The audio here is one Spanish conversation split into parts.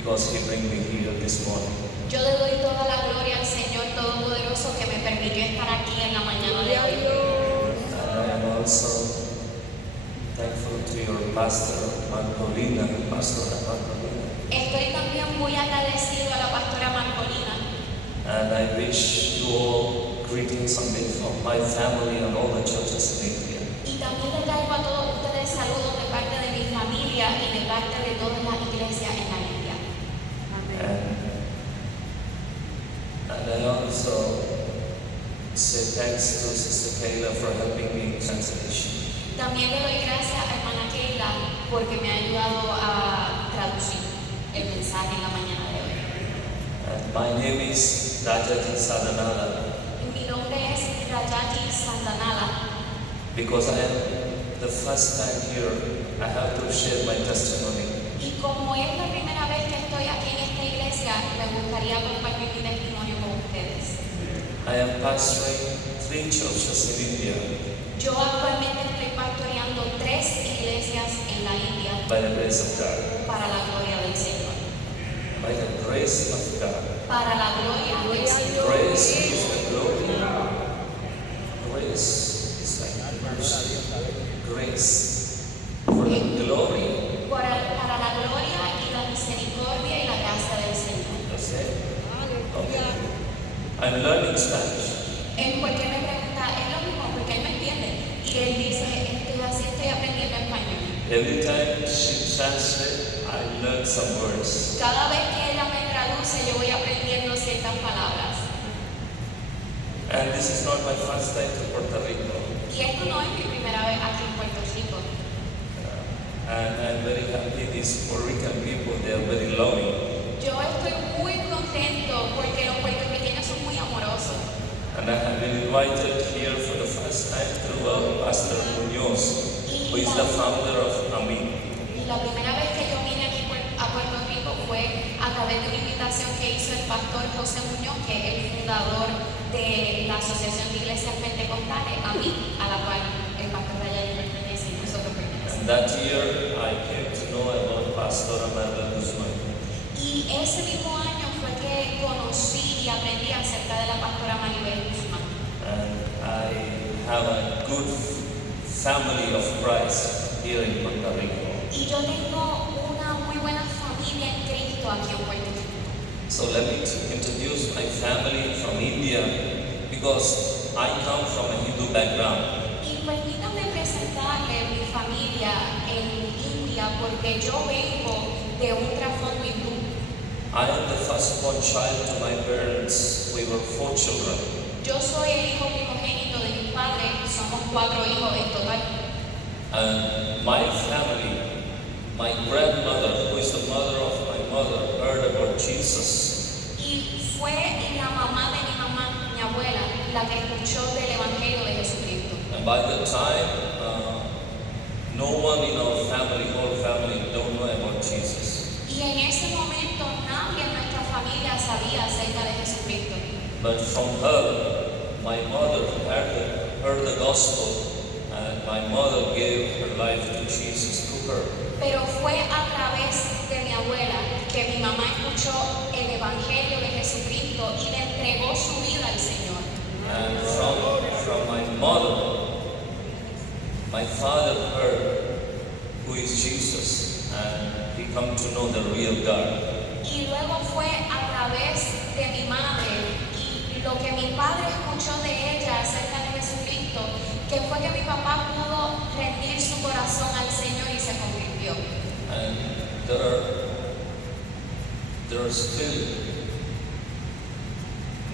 because He bring me here this morning. Yo le doy toda la gloria al Señor Todopoderoso que me permitió estar aquí en la mañana de hoy. And I am also thankful to your pastor, Marcolina, Pastora Marcolina. Estoy también muy agradecido a la pastora Marcolina. And I wish you all greetings on behalf of my family and all the churches in India. Y también le traigo a todos ustedes saludos de parte de mi familia y de parte de todas las iglesias en la India. And I also say thanks to Sister Kayla for helping me in translation. También le doy gracias a hermana Keila porque me ha ayudado a traducir el mensaje en la mañana de hoy. And my name is Rajaji Sadanala. Mi nombre es Rajaji Sandanala. Because I am the first time here, I have to share my testimony. Y como es la primera vez que estoy aquí en esta iglesia, me gustaría compartir mi testimonio con ustedes. I am pastoring 3 churches in India Yo actualmente estoy pastoreando 3 iglesias en la India by the grace of God. para la gloria del Señor. By the grace of God. Para la gloria del Señor. Grace is the glory. Grace is like mercy. Grace for the glory. Para la gloria y la misericordia y la gracia del Señor. That's it. Okay. I'm learning Spanish. ¿Por qué me pregunta? Es lo mismo, porque él me entiende. Y él dice, así estoy aprendiendo español. Every time she translates, I learn some words. Cada vez que ella me traduce, yo voy aprendiendo ciertas palabras. And this is not my first time to Puerto Rico. Y esto no es mi primera vez aquí en Puerto Rico. And I'm very happy these Puerto Rican people, they are very loving. Yo estoy muy contento porque los puertorriqueños son muy amorosos. And I have been invited here for the first time through Pastor Munoz, who is the founder of AMI. Y la primera vez que yo vine aquí a Puerto Rico fue a través de una invitación que hizo el pastor José Muñoz, que es el fundador de la Asociación de Iglesias Pentecostales, AMI, a la cual el pastor Rayay pertenece y nosotros pertenecemos. And that year I came to know about Pastor Maribel Guzmán. Y ese mismo año fue que conocí y aprendí acerca de la pastora Maribel Guzmán. And I have a good family of Christ here in Puerto Rico. Y yo tengo una muy buena familia en Cristo aquí en Puerto Rico. So let me introduce my family from India because I come from a Hindu background. Y permítanme presentarle mi familia en India porque yo vengo de un trasfondo hindú. I am the firstborn child to my parents. We were 4 children. Yo soy el hijo primogénito de mis padres, somos 4 hijos en total. And my family, my grandmother, who is the mother of my mother, heard about Jesus. Y fue la mamá de mi mamá, mi abuela, la que escuchó del Evangelio de Jesucristo. And by the time, no one in our family, whole family, don't know about Jesus. Y en ese momento nadie en nuestra familia sabía acerca de Jesucristo. But from her, my mother heard the gospel, and my mother gave her life to Jesus through her. Pero fue a través de mi abuela que mi mamá escuchó el Evangelio de Jesucristo y le entregó su vida al Señor. And from my mother, my father heard who is Jesus, and he come to know the real God. Y luego fue a través de mi madre y lo que mi padre escuchó de ella acerca de Jesucristo, que fue que mi papá pudo rendir su corazón al Señor y se convirtió. And there are still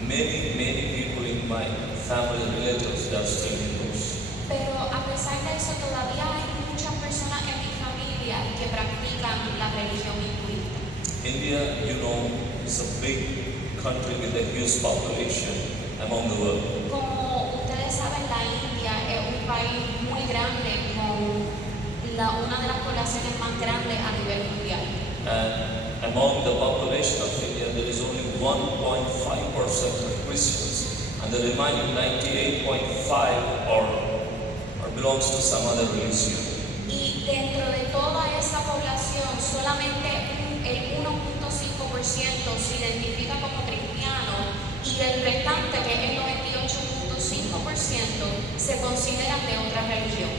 many people in my family relatives that are still Hindus. Pero a pesar de eso todavía hay muchas personas en mi familia que practican la religión hinduista. India, you know, is a big country with a huge population among the world. Como ustedes saben, la India es un país muy grande con una de las poblaciones más grandes a nivel mundial. And among the population of India, there is only 1.5% of Christians, and the remaining 98.5% belongs to some other religion. Y dentro de toda esa población, solamente el 1.5% identifica como cristiano y del restante, que es el 98.5%, se consideran de otra religión.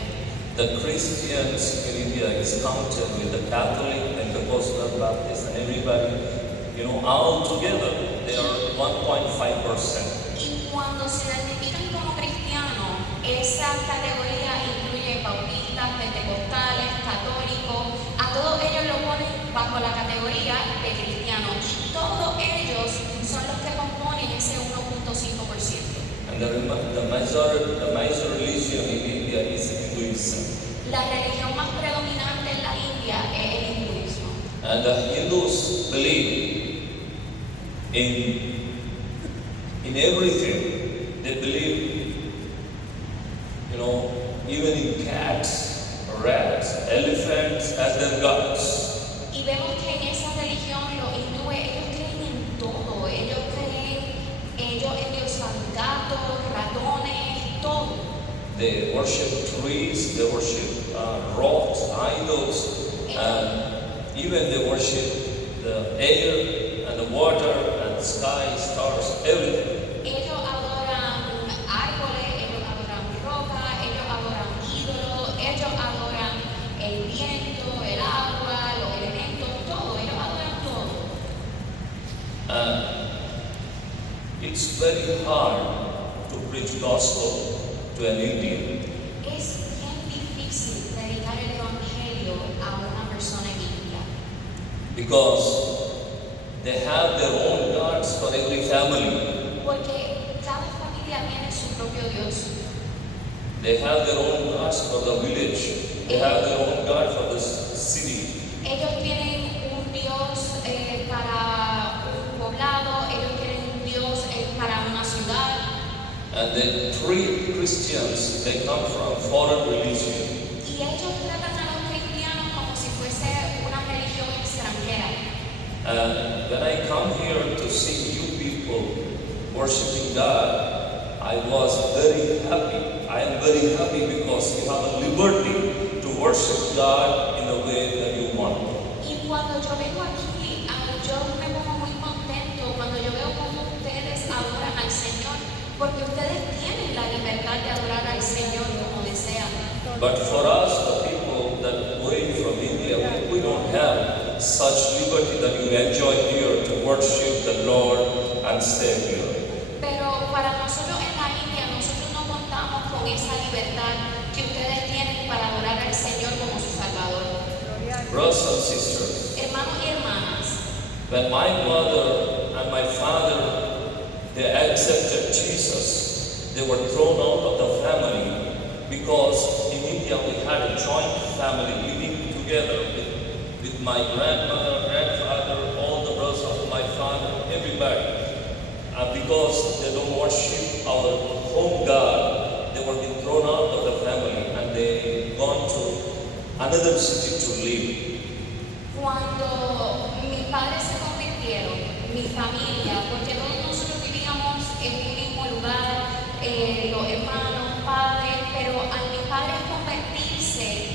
The Christians in India is counted with the Catholic, Pentecostal, Baptist, and everybody, all together, they are 1.5%. Y cuando se identifican como cristianos, esa categoría incluye bautistas, pentecostales, católicos, a todos ellos lo ponen bajo la categoría de cristianos y todos ellos son los que componen ese 1.5%. And the major religion in India is Hinduism. La religión más predominante en la India es el hinduismo. And the Hindus believe in everything. They believe, even in cats, rats, elephants as their gods. Y vemos que en esa religión los hindúes, ellos creen en todo. Ellos endiosan gatos, ratones, todo. They worship trees, they worship rocks, idols, and even they worship the air and the water and the sky, stars, everything. Ellos adoran árboles, ellos adoran roca, ellos adoran ídolos, ellos adoran el viento, el agua, los elementos, todo, ellos adoran todo. It's very hard to preach gospel to an Indian. Es bien difícil predicar el evangelio a una persona en India, Because they have their own gods for every family. porque cada familia tiene su propio Dios. They have their own gods for the village. They have their own god for the city. Ellos tienen un Dios para un poblado, ellos tienen un Dios para una ciudad. And they treat Christians, they come from foreign religion. Y ellos tratan a los cristianos como si fuese una religión extranjera. And when I come here to see you people worshiping God, I was very happy. I am very happy because you have a liberty to worship God in the way that you want. Y cuando yo vengo aquí, yo me pongo muy contento cuando yo veo cómo ustedes adoran al Señor, porque ustedes tienen la libertad de adorar al Señor como desean. But for us, the people that way from India, we don't have such liberty that you enjoy here to worship the Lord and stay here. Pero para nosotros en la India, nosotros no contamos con esa libertad que ustedes tienen para adorar al Señor como su Salvador. Brothers and sisters, Hermanos y hermanas, when my mother and my father, they accepted Jesus, they were thrown out of the family because in India we had a joint family living together with my grandmother, grandfather, all the brothers of my father, everybody. Because they don't worship our home God, they were being thrown out of the family and they gone to another city to live. cuando mis padres se convirtieron, mi familia, porque todos nosotros vivíamos en un mismo lugar, los hermanos, padres, pero al mis padres convertirse,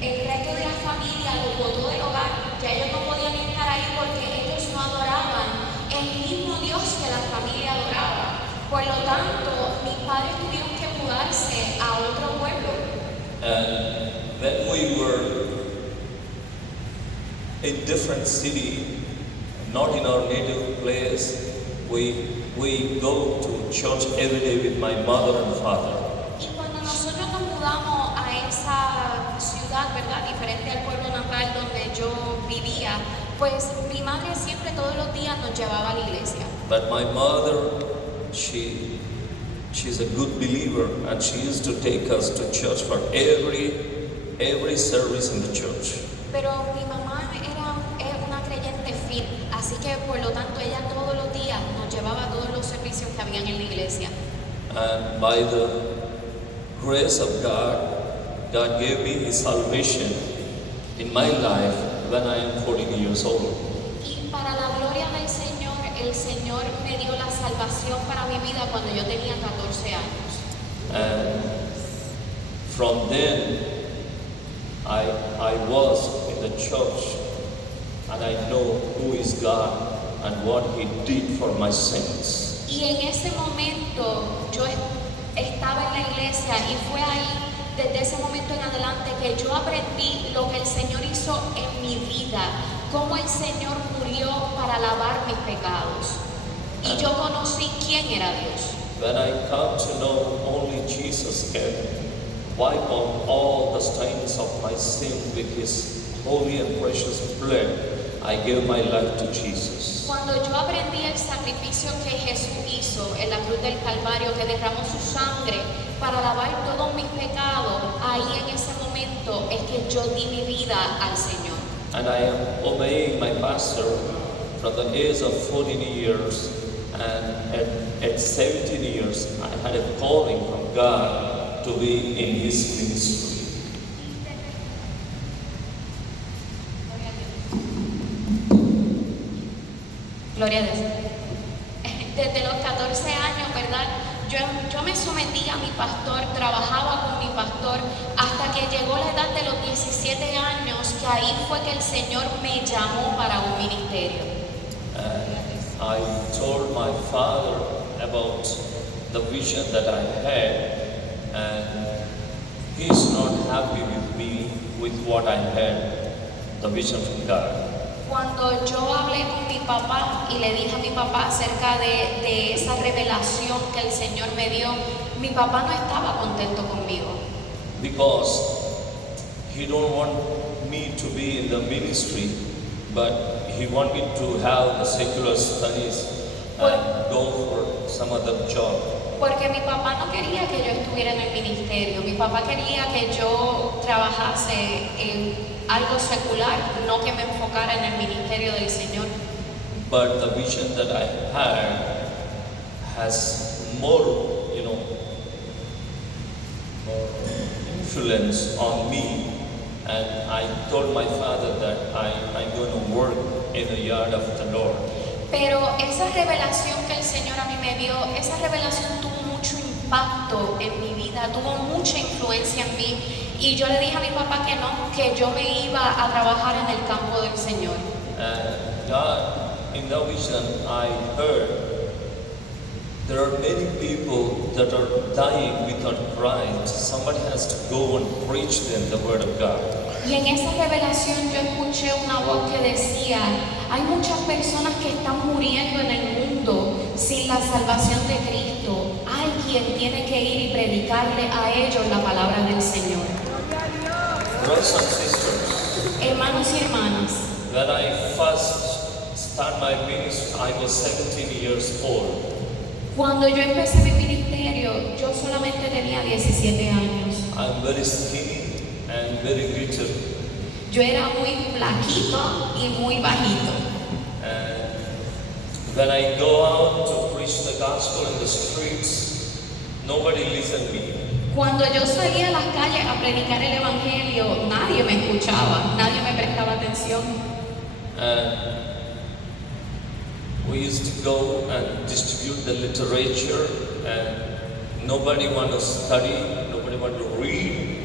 el resto de la familia los botó del hogar, ya ellos no podían estar ahí porque ellos no adoraban el mismo Dios que la familia adoraba. Por lo tanto, mis padres tuvieron que mudarse a otro pueblo. And when we were in different city, not in our native place, we go to church every day with my mother and father. Y cuando nosotros nos mudamos a esa ciudad, ¿verdad? Diferente al pueblo natal donde yo vivía, pues mi madre siempre todos los días nos llevaba a la iglesia. But my mother, she's a good believer and she used to take us to church for every service in the church. Pero mi mamá era una creyente fiel, así que por lo tanto ella todos los días nos llevaba a todos los servicios que habían en la iglesia. And by the grace of God, God gave me His salvation in my life when I am 14 years old. Y para la gloria del Señor, el Señor me dio la salvación para mi vida cuando yo tenía 14 años. And from then, I was in the church and I know who is God and what He did for my sins. Y en ese momento yo estaba en la iglesia y fue ahí, desde ese momento en adelante, que yo aprendí lo que el Señor hizo en mi vida, cómo el Señor murió para lavar mis pecados. Y yo conocí quién era Dios. When I come to know only Jesus can wipe out all the stains of my sin with His holy and precious blood, I gave my life to Jesus. Cuando yo aprendí el sacrificio que Jesús hizo en la cruz del Calvario, que derramó su sangre para lavar todos mis pecados, ahí en ese momento es que yo di mi vida al Señor. And I am obeying my pastor from the age of 14 years, and at 17 years I had a calling from God to be in His ministry. Gloria a Dios. Desde los 14 años, ¿verdad? Yo me sometí a mi pastor, trabajaba con mi pastor, hasta que llegó la edad de los 17 años, que ahí fue que el Señor me llamó para un ministerio. I told my father about the vision that I had, and he's not happy with me with what I had, the vision from God. Cuando yo hablé con mi papá y le dije a mi papá acerca de esa revelación que el Señor me dio, mi papá no estaba contento conmigo. Because he don't want me to be in the ministry, but he want me to have the secular studies and go for some other job. Porque mi papá no quería que yo estuviera en el ministerio, mi papá quería que yo trabajase en algo secular, no que me enfocara en el ministerio del Señor. But the vision that I had has more, more influence on me. And I told my father that I'm going to work in the yard of the Lord. Pero esa revelación que el Señor a mí me dio, esa revelación tuvo mucho impacto en mi vida, tuvo mucha influencia en mí. Y yo le dije a mi papá que no, que yo me iba a trabajar en el campo del Señor. God, in the vision I heard, there are many people that are dying without Christ. Somebody has to go and preach them the word of God. Y en esa revelación yo escuché una voz que decía, hay muchas personas que están muriendo en el mundo sin la salvación de Cristo. Alguien tiene que ir y predicarle a ellos la palabra del Señor. Brothers and sisters, hermanos y hermanas, when I first started my ministry, I was 17 years old. Cuando yo empecé mi ministerio, yo solamente tenía 17 años. I'm very skinny and very little. Yo era muy flaquito y muy bajito. And when I go out to preach the gospel in the streets, nobody listened to me. Cuando yo salía a las calles a predicar el evangelio, nadie me escuchaba, nadie me prestaba atención. And we used to go and distribute the literature, and nobody want to study, nobody want to read,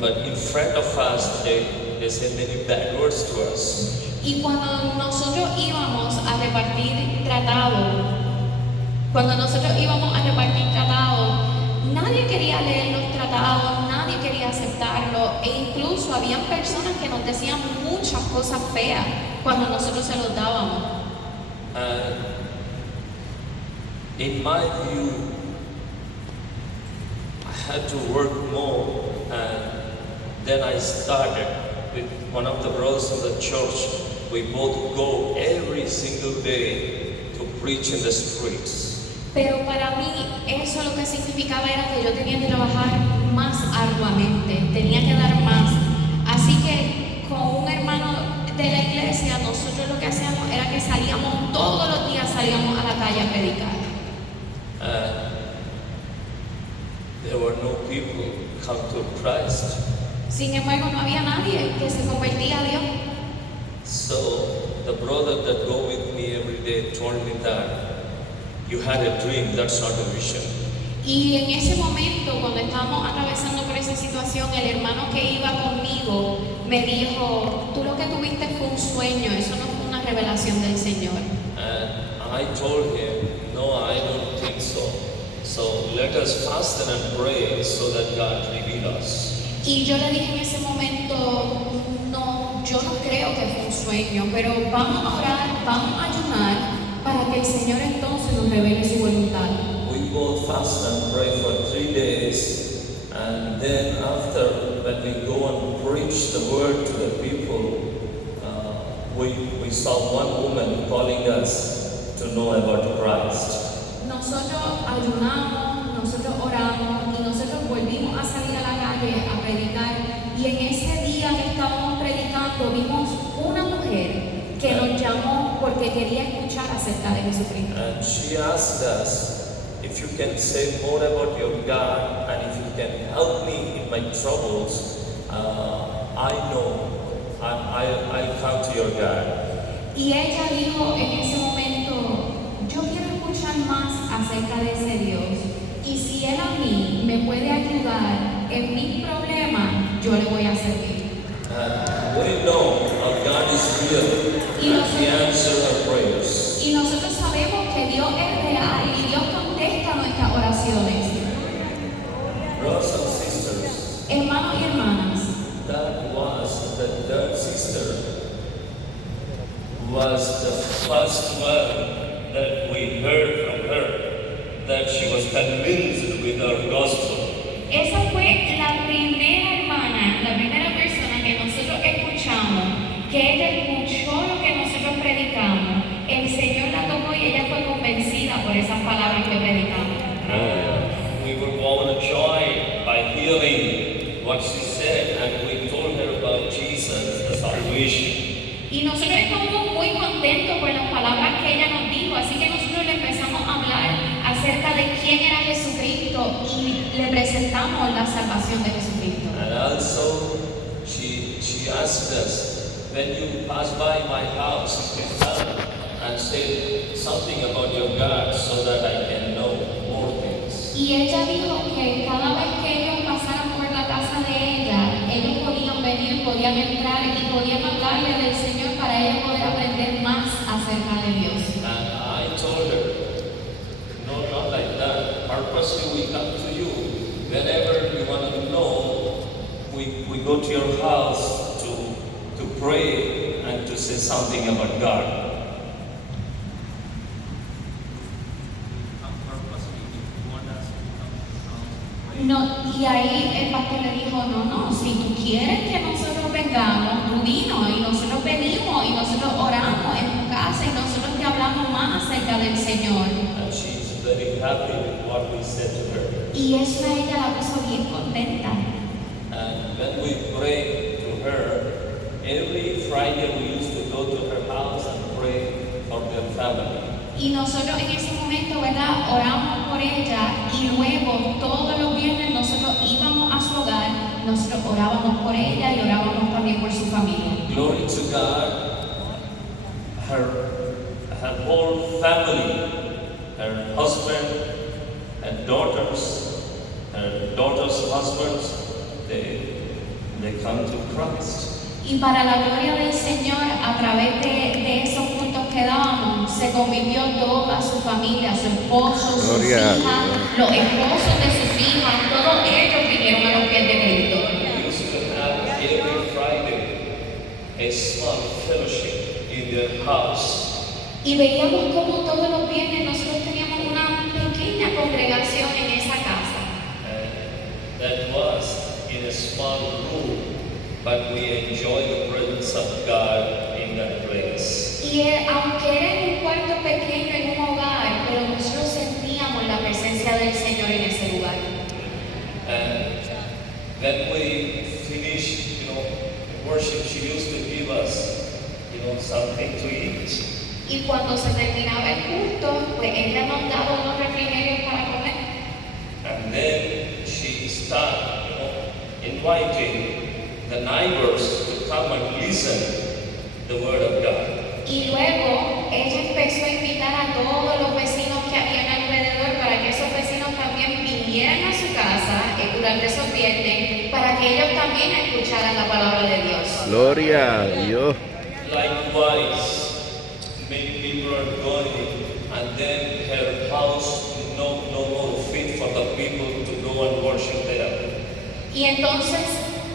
but in front of us they say many bad words to us. Y cuando nosotros íbamos a repartir tratados, nadie quería leer los tratados, nadie quería aceptarlo, e incluso habían personas que nos decían muchas cosas feas cuando nosotros se los dábamos. And in my view, I had to work more, and then I started with one of the brothers in the church. We both go every single day to preach in the streets. Pero para mí eso lo que significaba era que yo tenía que trabajar más arduamente, tenía que dar más. Así que con un hermano de la iglesia nosotros lo que hacíamos era que salíamos todos los días, salíamos a la calle a predicar. There were no people come to Christ. Sin embargo, no había nadie que se convertía a Dios. So the brother that go with me every day told me that you had a dream, that's not a vision. Y en ese momento, cuando estábamos atravesando por esa situación, el hermano que iba conmigo me dijo, tú lo que tuviste fue un sueño, eso no fue una revelación del Señor. And I told him, no, I don't think so. So let us fast and pray so that God reveal us. Y yo le dije en ese momento, no, yo no creo que fue un sueño, pero vamos a orar, vamos a ayunar para que el Señor entonces nos revele su voluntad. We both fast and pray for 3 days, and then after, when we go and preach the word to the people, we saw one woman calling us to know about Christ. Nosotros ayunamos, nosotros oramos y nosotros volvimos a salir a la calle a predicar. Y en ese día que estábamos predicando vimos una mujer que nos llamó porque quería escuchar acerca de Jesucristo. And she asked us if you can say more about your God and if you can help me in my troubles. I know I'll come to your God. Y ella dijo en ese momento, yo quiero escuchar más acerca de ese Dios. Y si Él a mí me puede ayudar en mis problemas, yo le voy a servir. We know our God is real and He answers our prayers. Y nosotros sabemos que Dios es real y Dios contesta nuestras oraciones. Brothers and sisters, Hermanos y hermanas, that sister was the first one that we heard from her, that she was convinced with our gospel. esa fue la primera hermana, la primera persona que nosotros escuchamos, que ella escuchó lo que nosotros predicamos. El Señor la tocó y ella fue convencida por esas palabras que predicamos. We were overjoyed by hearing what she said, and we told her about Jesus, the salvation. Y nosotros estamos muy contentos por las palabras que ella nos dijo, así que nosotros le empezamos a hablar acerca de quién era Jesucristo y le presentamos la salvación de Jesucristo. And also, she asked us, when you pass by my house, you can come and say something about your God so that I can know more things. Y ella dijo que cada vez que ellos pasaran por la casa de ella, ellos podían venir, podían entrar y podían hablarle del Señor para ellos poder aprender más acerca de Dios. And I told her, no, not like that. Purposely we come to you. Whenever you want to know, we go to your house to pray and to say something about God. No, y ahí el pastor le dijo, no, si tú quieres que nosotros vengamos, tú dinos, y nosotros venimos, y nosotros oramos en tu casa, y nosotros te hablamos más acerca del Señor. And she's very happy with what we said to her. Y eso a ella la puso bien contenta. And when we prayed to her, every Friday we used to go to her house and pray for their family. Y nosotros en ese momento, ¿verdad? Oramos por ella y luego todos los viernes nosotros íbamos a su hogar, nosotros orábamos por ella y orábamos también por su familia. Glory to God. Her whole family, her husband and daughters, her daughters' husbands, they come to Christ. Y para la gloria del Señor, a través de esos cultos que dábamos, se convirtió toda su familia, su esposo, sus Gloria a hijas, Dios. los esposos de sus hijas, todos ellos vinieron a los pies de Cristo. We used to have every Friday a small fellowship in their house. Y veíamos como todos los viernes nosotros teníamos una pequeña congregación en esa casa. And that was in a small room, but we enjoy the presence of God in that place. Y aunque era en un cuarto pequeño, en un hogar, pero nosotros sentíamos la presencia del Señor en ese lugar. And when we finished, worship, she used to give us, something to eat. Y cuando se terminaba el culto, pues ella nos daba unos refrigerios para comer. And then she started, inviting the neighbors to come and listen the word of God. Y luego ella empezó a invitar a todos los vecinos que habían alrededor para que esos vecinos también vinieran a su casa durante esos viernes para que ellos también escucharan la palabra de Dios. Gloria a Dios. Likewise, many people are going, and then her house no more fit for the people to go and worship there. Y entonces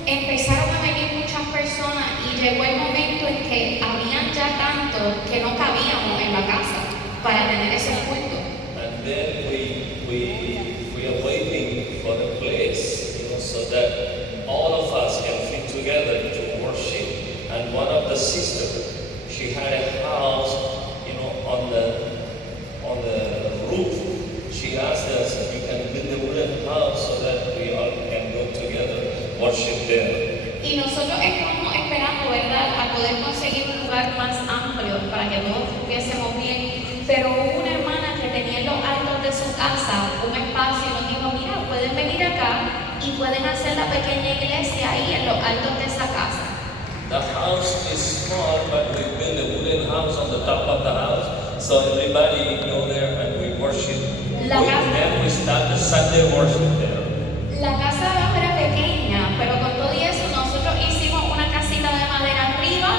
empezaron a venir muchas personas y llegó el momento en que habían ya tanto que no cabíamos en la casa para tener ese culto. And then we are waiting for a place, so that all of us can fit together to worship. And one of the sisters, she had a house, on the roof. She asked us if we can build a wooden house so that we all can go together, worship there. Y nosotros estábamos esperando, ¿verdad?, a poder conseguir un lugar más amplio para que todos estuviésemos bien. Pero hubo una hermana que tenía en los altos de su casa un espacio y nos dijo, mira, pueden venir acá y pueden hacer la pequeña iglesia ahí en los altos de esa casa. The house is small, but we build a wooden house on the top of the house, so everybody go there and we worship. Then we start the Sunday worship there. La casa de abajo era pequeña, pero con todo eso nosotros hicimos una casita de madera arriba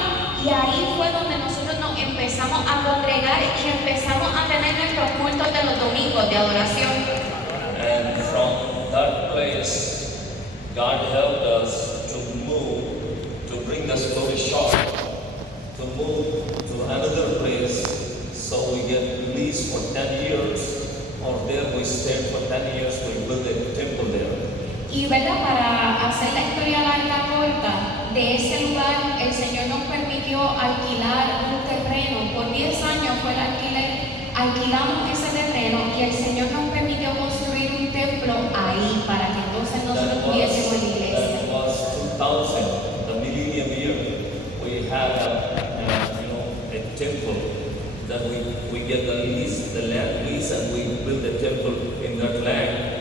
y ahí fue donde nosotros nos empezamos a congregar y empezamos a tener nuestros cultos de los domingos de adoración. And from that place, God helped us to move, to bring the story short, to move to another place, so we get lease for 10 years, or there we stayed for 10 years, we built a temple there. Y verdad, para hacer la historia larga corta, de ese lugar el Señor nos permitió alquilar un terreno. Por 10 años fue el alquiler, alquilamos ese terreno y el Señor nos permitió construir un templo ahí para que entonces nosotros tuviésemos la iglesia. That was 2000, the millennium year. We had a temple that we get the land lease, and we build a temple in that land.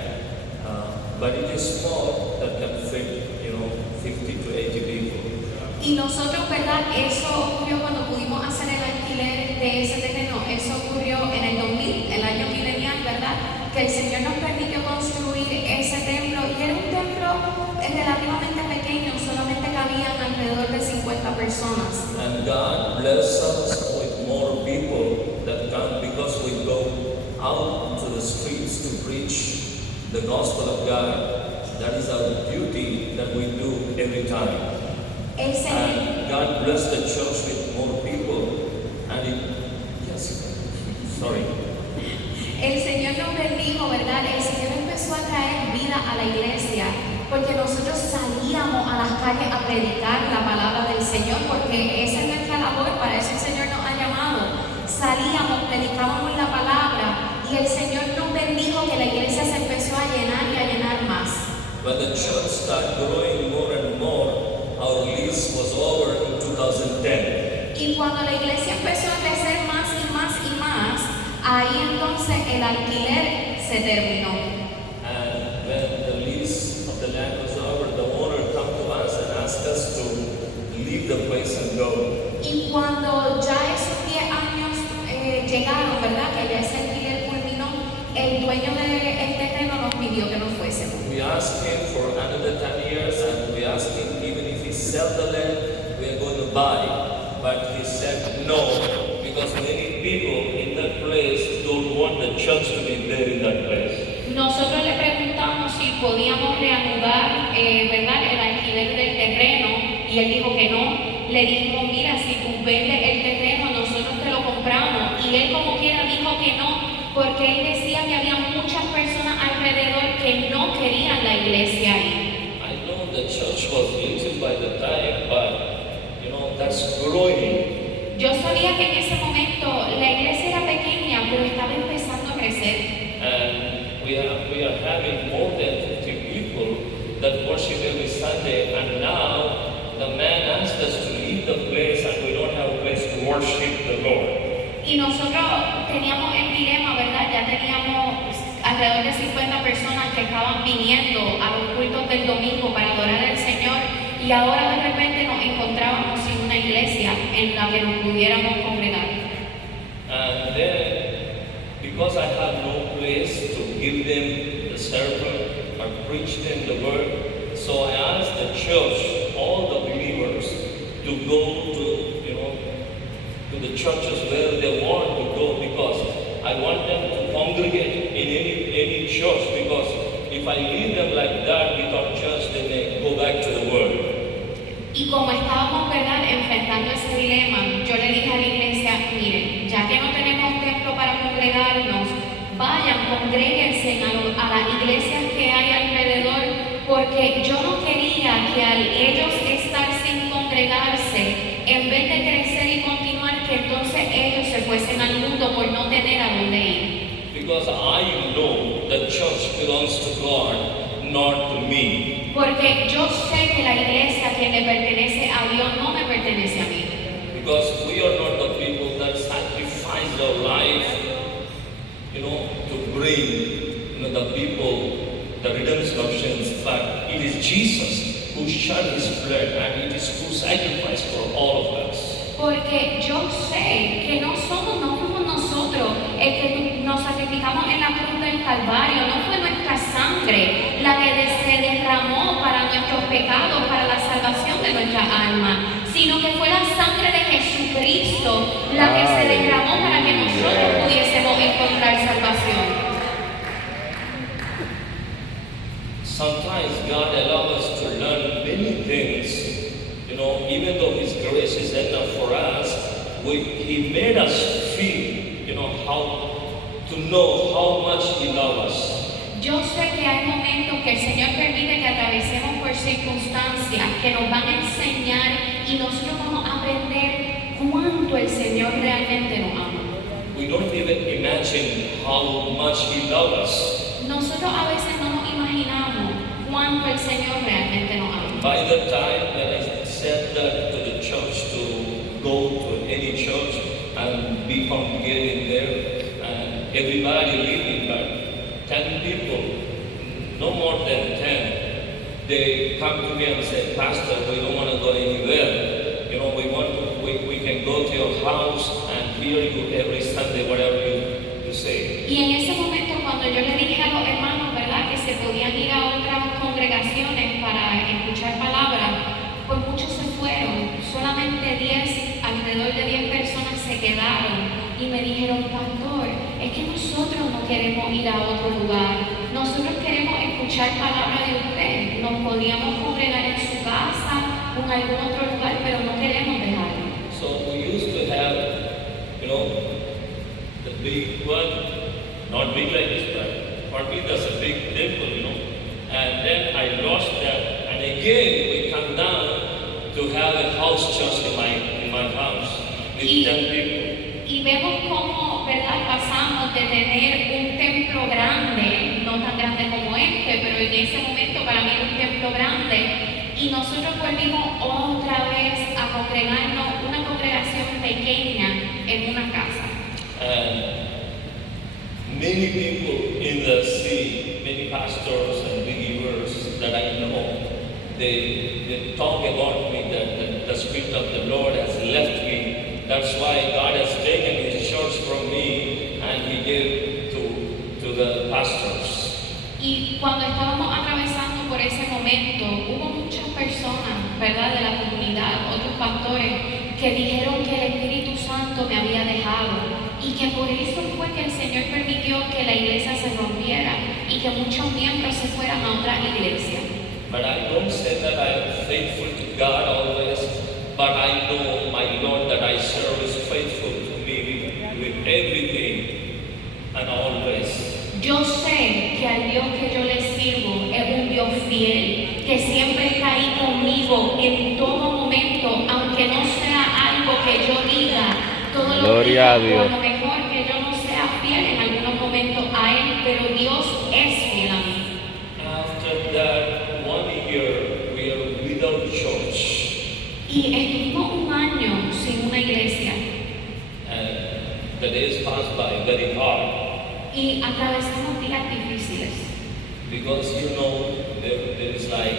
But it is small, that can fit, 50 to 80 people. Y nosotros, ¿verdad? Eso ocurrió cuando pudimos hacer el alquiler de ese terreno. Eso ocurrió en el 2000, el año milenial, ¿verdad? Que el Señor nos permitió construir ese templo. Y era un templo relativamente pequeño, solamente cabían alrededor de 50 personas. And God bless us with more people that come, because we go out to the streets to preach the gospel of God. That is our duty that we do every time. And God bless the church with more people. And sorry. El Señor nos bendijo, ¿verdad? El Señor empezó a traer vida a la iglesia, porque nosotros salíamos a las calles a predicar la palabra del Señor, porque esa es nuestra labor, para eso el Señor nos ha llamado. Salíamos, predicábamos la palabra, y el Señor nos bendijo que la iglesia se empezó a llenar y a llenar más. When the church started growing more and more, our lease was over in 2010. Y cuando la iglesia empezó a crecer más y más y más, ahí entonces el alquiler se terminó. And when the lease of the land was over, the owner came to us and asked us to leave the place and go. Y cuando ya esos 10 años llegaron, ¿verdad? Que ya ese alquiler culminó, el dueño del terreno nos pidió que nos fuésemos. We asked him for another 10 years, and we asked him even if he sell the land, we are going to buy. But he said no, because many people in that place don't want the church to be there in that place. Nosotros le preguntamos si podíamos reanudar, ¿verdad?, el alquiler del terreno, y él dijo que no. Le dijimos, mira, si tú vendes el terreno, nosotros te lo compramos. Y él como quiera dijo que no, porque él decía que había muchas personas alrededor que no querían la iglesia ahí. I know the church was little by the time, but that's growing. Yo sabía que en ese momento la iglesia era pequeña, pero estaba empezando a crecer. And we are having more than 50 people that worship every Sunday, and now the man asked us to leave the place, and we don't have a place to worship the Lord. Y nosotros teníamos el dilema, ¿verdad? Ya teníamos alrededor de 50 personas que estaban viniendo a los cultos del domingo para adorar al Señor, y ahora de repente nos encontrábamos sin una iglesia en la que nos pudiéramos congregar. And then, because I had no place to give them the sermon or preach them the word, so I asked the church, all the believers, to go to to the churches where they want to go, because I want them to congregate in any church, because if I leave them like that without church, they may go back to the world. Y como estábamos, ¿verdad?, enfrentando ese dilema, yo le dije a la iglesia, miren, ya que no tenemos un templo para congregarnos, vayan, congréguense a las iglesias que hay alrededor, porque yo no quería que al ellos estar sin congregarse, en vez de crecer y continuar, que entonces ellos se fuesen al mundo por no tener a dónde ir. Because I know the church belongs to God, not to me. Porque yo sé que la iglesia que le pertenece a Dios no me pertenece a mí. Because we are not the people that sacrifice our life, to bring, the people the redemption of sins. But it is Jesus who shed His blood, and it is who sacrificed for all of us. Porque yo sé que no fuimos nosotros el que nos sacrificamos en la cruz del Calvario, no fue nuestra sangre la que se derramó para nuestros pecados, para la salvación de nuestra alma, sino que fue la sangre de Jesucristo la que se derramó para que nosotros pudiésemos encontrar salvación. Sometimes God allows us to learn many things. Even though His grace is enough for us, He made us feel, to know how much He loves us. Yo sé que hay momentos que el Señor permite que atravesemos por circunstancias que nos van a enseñar y nosotros vamos a aprender cuánto el Señor realmente nos ama. We don't even imagine how much He loves us. Nosotros a veces no nos imaginamos cuánto el Señor realmente nos ama. By the time when I said that to the church, to go to any church and be congregating there, and everybody leaving, but 10 people, no more than 10, they come to me and say, Pastor, we don't want to go anywhere. We can go to your house and hear you every Sunday, whatever you say. Y en ese momento, cuando yo le dije a los hermanos, ¿verdad?, que se podían ir a otras congregaciones para escuchar palabra, pues muchos se fueron. Solamente 10, alrededor de 10 personas se quedaron y me dijeron, Pastor, es que nosotros no queremos ir a otro lugar. Nosotros queremos escuchar palabra de usted. Nos podíamos congregar en su casa o en algún otro lugar, pero no queremos dejarlo. So we used to have, the big one, not big like this, but for me that's a big temple, And then I lost that, and again we come down to have a house church in my house with 10 people. Y vemos cómo, ¿verdad?, pasamos de tener un templo grande, no tan grande como este, pero en ese momento para mí era un templo grande, y nosotros volvimos otra vez a congregarnos, una congregación pequeña en una casa. Many people in the city, many pastors and believers that I know, they talk about me that the Spirit of the Lord has left me. That's why God has taken His church from me and He gave to the pastors. Y cuando estábamos atravesando por ese momento, hubo muchas personas, ¿verdad?, de la comunidad, otros pastores, que dijeron que el Espíritu Santo me había dejado y que por eso fue que el Señor permitió que la iglesia se rompiera y que muchos miembros se fueran a otra iglesia. But I don't say that I am faithful to God always, but I know my Lord that I serve is faithful to me with everything and always. Yo sé que al Dios que yo le sirvo es un Dios fiel, que siempre está ahí conmigo en todo momento, aunque no sea algo que yo diga, todo lo que Gloria a diga, o a Dios. lo mejor que yo no sea fiel en algunos momentos a Él, pero Dios es fiel a mí. After that 1 year, we are without church. Y estuvimos un año sin una iglesia And the days passed by very hard. y atravesamos días difíciles. Because there is like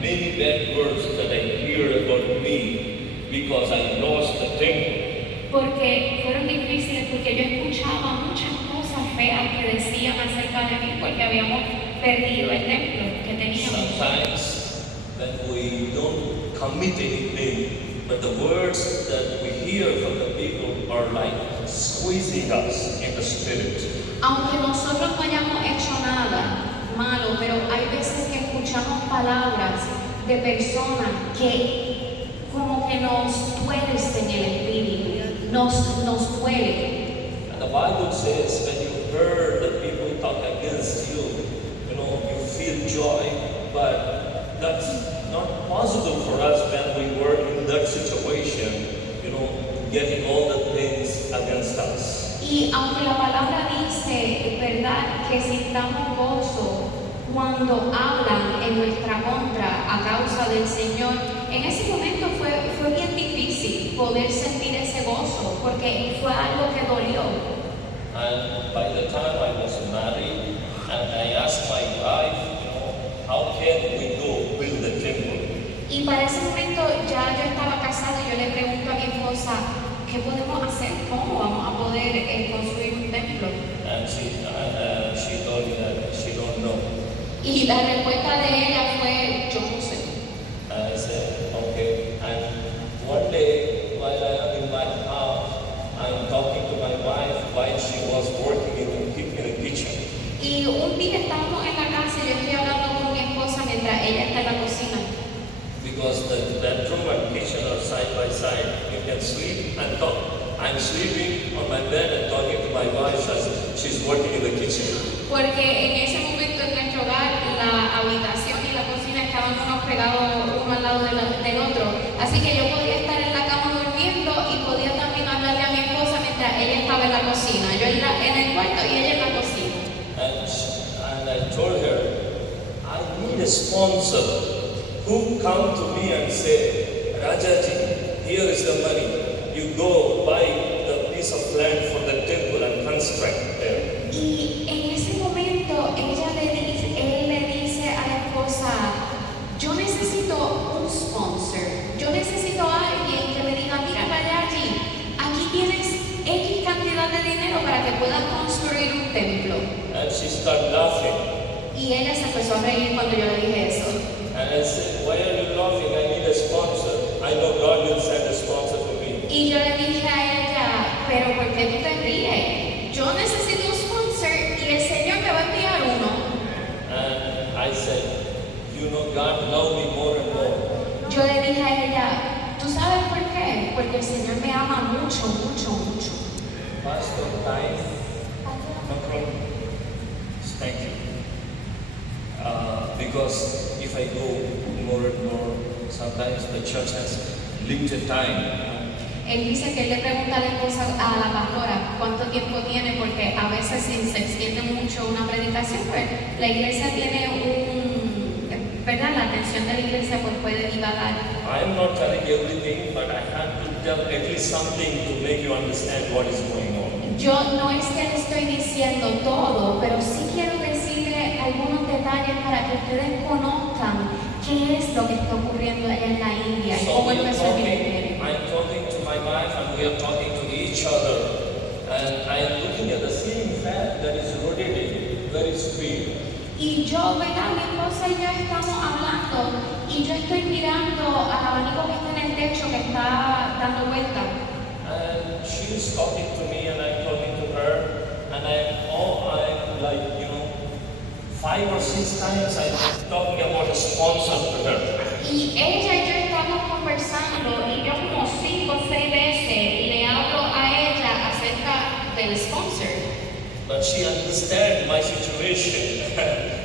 many bad words that I hear about me because I lost the temple. Porque fueron difíciles, porque yo escuchaba muchas cosas feas que decían acerca de mí, porque habíamos perdido el templo que teníamos. Sometimes when we don't commit anything, but the words that we hear from the people are like squeezing us in the spirit. Aunque nosotros no hayamos hecho nada malo, pero hay veces que escuchamos palabras de personas que como que nos duelen en el espíritu, nos duele. And the Bible says when you heard the people talk against you, you feel joy, but that's not possible for us when we were in that situation, getting all the things against us. Y aunque la palabra dice, ¿verdad?, que sintamos gozo cuando hablan en nuestra contra a causa del Señor, en ese momento fue bien difícil poder sentir ese gozo, porque fue algo que dolió. And by the time I was married, and I asked my wife, how can we go build the temple? Y para ese momento ya yo estaba casada y yo le pregunto a mi esposa, ¿qué podemos hacer? ¿Cómo vamos a poder construir un templo? And she told me that she don't know. Y la respuesta de ella fue, yo no sé. And I said, okay. And one day, while I am in my house, I'm talking to my wife while she was working in the kitchen. Y un día estábamos en la casa y yo estoy hablando con mi esposa mientras ella está en la cocina. Because the bedroom and kitchen are side by side. You can sleep and talk. I'm sleeping on my bed and talking to my wife as she's working in the kitchen. Porque en ese momento en nuestro hogar la habitación y la cocina estaban unos pegados uno al lado del otro. Así que yo podía estar en la cama durmiendo y podía también hablarle a mi esposa mientras ella estaba en la cocina. Yo en el cuarto y ella en la cocina. And I told her, I need a sponsor who come to me and say, Rajaji, here is the money. You go buy the piece of land for the temple and construct there. Y en ese momento él le dice a la esposa, yo necesito un sponsor, yo necesito a alguien que me diga, mira Rajaji, aquí tienes X cantidad de dinero para que puedas construir un templo. And she started laughing. Y ella se empezó a reír cuando yo le dije eso. And I said, why are you laughing? I need a sponsor. I know God will send a sponsor for me. Y yo le dije a ella, pero ¿por qué tú te ríes? Yo necesito un sponsor y el Señor me va a enviar uno. And I said, God loved me more and more. Yo le dije a ella, ¿tú sabes por qué? Porque el Señor me ama mucho, mucho, mucho. Pastor, time. No problem. Thank you. Because if I go more and more, sometimes the church has limited time. Él dice que él le pregunta a la esposa, a la pastora, cuánto tiempo tiene, porque a veces si se extiende mucho una predicación, pues la iglesia tiene ¿verdad? La atención de la iglesia pues puede divagar. I am not telling everything, but I have to tell at least something to make you understand what is going on. Yo no es que le estoy diciendo todo, pero sí quiero decirle algunos detalles para que ustedes conozcan qué es lo que está ocurriendo allá en la India y So cómo empezó el ministerio. I'm talking to my wife and we are talking to each other. And I am looking at the ceiling fan that is rotating very speed. Y yo, ¿verdad? Mi esposa y yo estamos hablando y yo estoy mirando al abanico que está en el techo que está dando vuelta. And she is talking to me and I'm talking to her. And I'm like, 5 or 6 times I'm talking about a sponsor to her. Y ella y yo estamos conversando y yo como 5 o 6 veces le hablo a ella acerca del sponsor. But she understands my situation.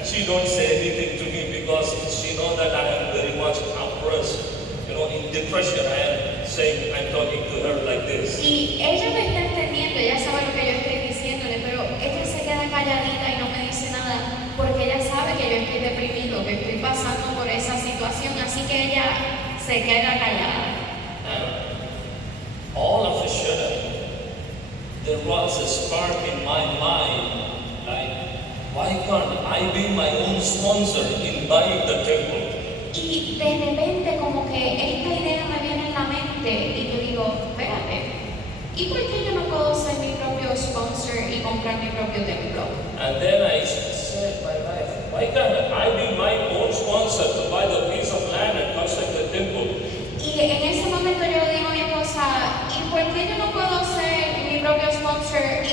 She don't say anything to me because she knows that I am very much oppressed. In depression, I am saying, I'm talking to her like this. Y ella me está entendiendo, ella sabe lo que yo estoy diciéndole, pero ella se queda calladita y no me dice nada porque ella sabe que yo estoy deprimido, que estoy pasando por esa situación, así que ella se queda callada. And all of a sudden, there was a spark in my mind, like, why can't I be my own sponsor in buying the temple? Y de repente como que esta idea me viene en la mente y yo digo, espérate, ¿y por qué yo no puedo ser mi propio sponsor y comprar mi propio templo? And then I said to my wife, why can't I be my own sponsor to buy the piece of land and construct the temple? Y en ese momento yo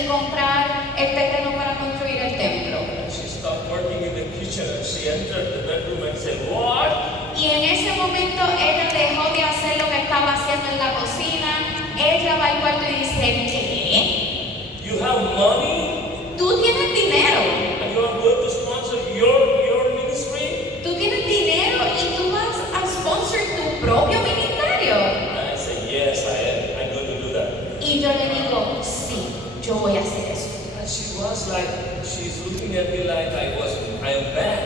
comprar el terreno para construir el templo. And she stopped working in the kitchen and she entered the bedroom and said, "What? Y en ese momento ella dejó de hacer lo que estaba haciendo en la cocina. Ella va al cuarto y dice, ¿qué? You have money ¿Tú tienes dinero? and you are going to sponsor your ministry?" ¿Tú tienes dinero y tú vas a sponsor tu propio ministerio? And I said, "Yes, I'm going to do that." Y yo le digo, sí, yo voy a hacer eso. And she was like, she's looking at me like I am bad.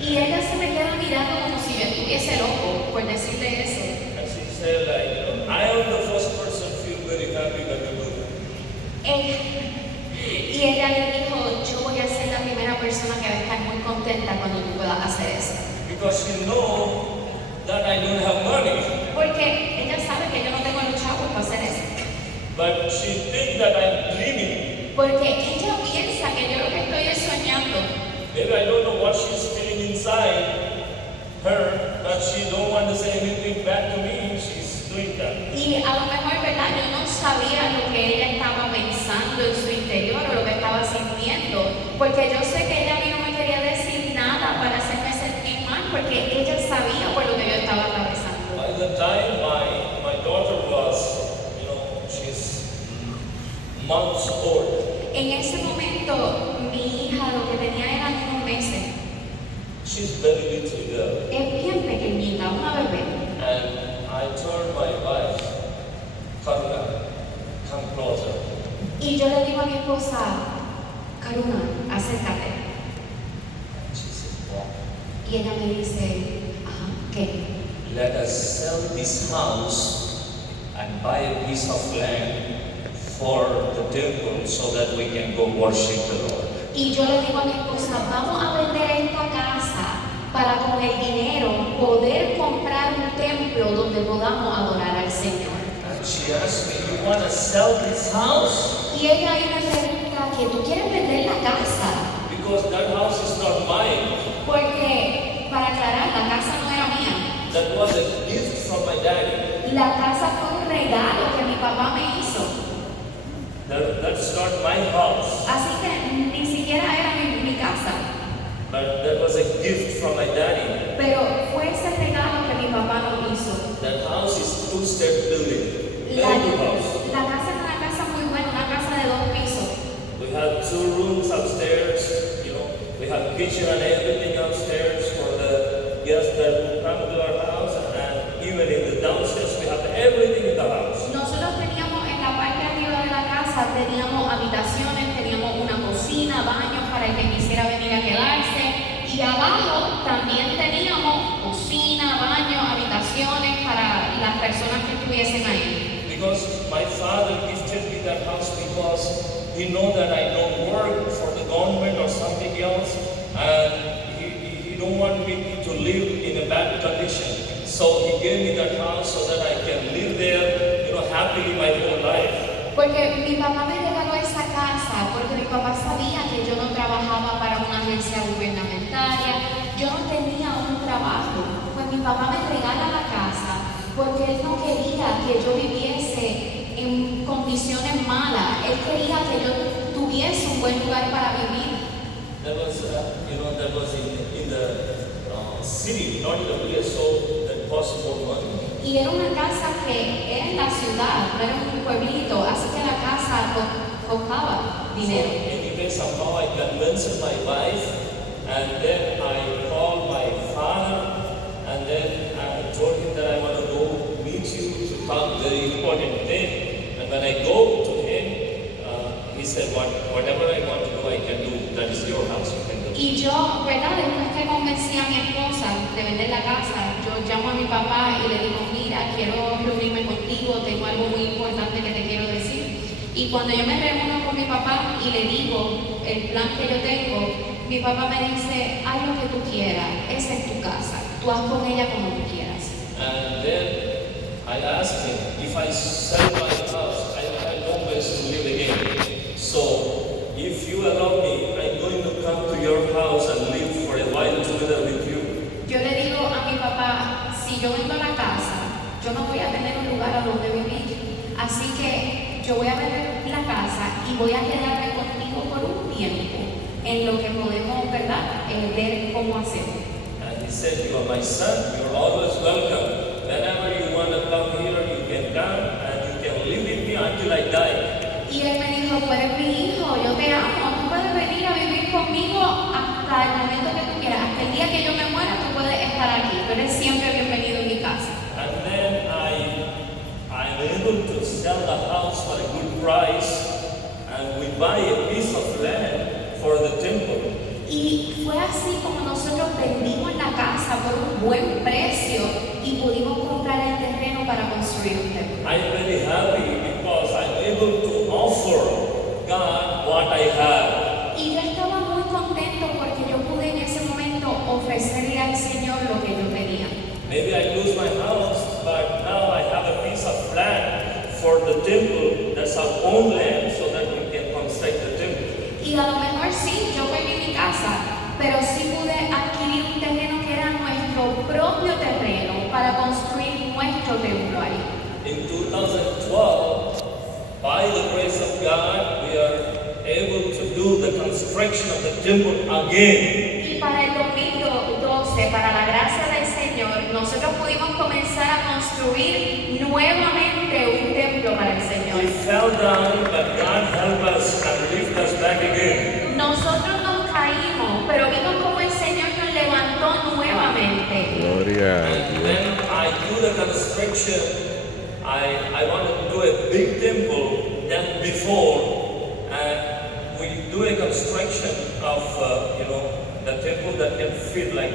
Y ella se me queda mirando como si yo estuviese loco por decirle eso. And she said, like, I am the first person feel very happy when you do that. Y ella le dijo, yo voy a ser la primera persona que va a estar muy contenta cuando tú puedas hacer eso. Because she know that I don't have money. Porque ella sabe que yo no tengo los chavos para hacer eso. But she thinks that I'm dreaming. Porque ella piensa que yo lo que estoy es soñando. Maybe I don't know what she's feeling inside her, but she don't want to say anything back to me. She's doing that. Y a lo mejor, ¿verdad? Yo no sabía lo que ella estaba pensando en su interior o lo que estaba sintiendo. Porque yo sé que ella a mí no me quería decir nada para hacerme sentir mal, porque ella sabía por lo que yo estaba atravesando. By the time my daughter was, she's months old. En ese momento, mi hija lo que tenía eran unos meses. She's very little girl. Es bien pequeñita, una bebé. And I told my wife, Karuna, come closer. Y yo le digo a mi esposa, Karuna, acércate. And she said, what? Y ella me dice, ajá, ¿qué? Let us sell this house and buy a piece of land for the temple so that we can go worship the Lord. Y yo le digo a mi esposa, vamos a vender esta casa para con el dinero poder comprar un templo donde podamos adorar al Señor. And she asked me, you want to sell this house? Y ella ahí me pregunta que tú quieres vender la casa, Because that house is not mine. porque para aclarar, la casa no era mía. That was a gift from my daddy. La casa fue un regalo que mi papá me hizo. That's not my house. Así que ni siquiera era mi casa, But that was a gift from my daddy. pero fue ese regalo que mi papá nos hizo. That house is two-step building. La, Very good house. la casa es una casa muy buena, una casa de 2 pisos. We have 2 rooms upstairs. We have kitchen and everything upstairs for the guests that will come to our house. And even in the downstairs, we have everything in the house. Nosotros teníamos en la parte de arriba de la casa, teníamos habitaciones, teníamos una cocina, baños para el que quisiera venir a quedarse. Y abajo también teníamos cocina, baños, habitaciones para las personas que estuviesen ahí. Because my father gifted me that house because he know that I don't work for the government or something else, and he don't want me to live in a bad condition. So he gave me that house so that I can live there, happily my whole life. Porque mi papá me regaló esa casa, porque mi papá sabía que yo no trabajaba para una agencia gubernamental, yo no tenía un trabajo. Pues mi papá me regala la casa porque él no quería que yo viviese en condiciones malas. Él quería que yo tuviese un buen lugar para vivir. That was, that was in the city, not in the village, so that cost more money. Y era una casa que era en la ciudad, no era un pueblito, así que la casa costaba dinero. So anyway, somehow I convinced my wife, and then I called my father, and then I told him that I want to go meet you to talk very important thing. And when I go to him, he said, whatever I want to do, I can do. That is your house, you can do. Y yo, ¿verdad? Después que convencí a mi esposa de vender la casa, yo llamo a mi papá y le digo, mira, quiero reunirme contigo, tengo algo muy importante que te quiero decir. Y cuando yo me reúno con mi papá y le digo el plan que yo tengo, mi papá me dice, haz lo que tú quieras, esa es tu casa, tú haz con ella como tú quieras. And then I asked him, if I sell my house, I have no place to live again. So if you allow me, I'm going to come to your house and live for a while together with you. Yo le digo a mi papá, si yo vendo la casa, yo no voy a tener un lugar a donde vivir. Así que yo voy a vender la casa y voy a quedarme en lo que podemos, ¿verdad? Ver cómo hacemos. And he said, "You are my son, you're always welcome. Whenever you want to come here, you can come and you can live with me until I die." Y él me dijo, tú eres mi hijo, yo te amo, tú puedes venir a vivir conmigo hasta el momento que tú quieras, hasta el día que yo me muera, tú puedes estar aquí, tú eres siempre bienvenido en mi casa. And then I'm able to sell the house for a good price, and we buy a piece of land for the temple. Y fue así como nosotros vendimos la casa por un buen precio y pudimos comprar el terreno para construir un templo. I'm very happy because I'm able to offer God what I have. Y yo estaba muy contento porque yo pude en ese momento ofrecerle al Señor lo que yo tenía. Maybe I lose my house, but now I have a piece of land for the temple. That's our own land, so that we can construct the temple. Y a lo mejor sí, yo perdí mi casa, pero sí pude adquirir un terreno que era nuestro propio terreno para construir nuestro templo ahí. In 2012, by the grace of God, we are able to do the construction of the temple again. Y para el 2012, para la gracia del Señor, nosotros pudimos comenzar a construir nuevamente un templo para el We Señor. fell down, but God helped us and lift us back again. Nosotros nos caímos, pero vimos cómo el Señor nos levantó nuevamente. Gloria a And Dios. when I do the construction, I want to do a big temple than before, and we do a construction of the temple that can fit like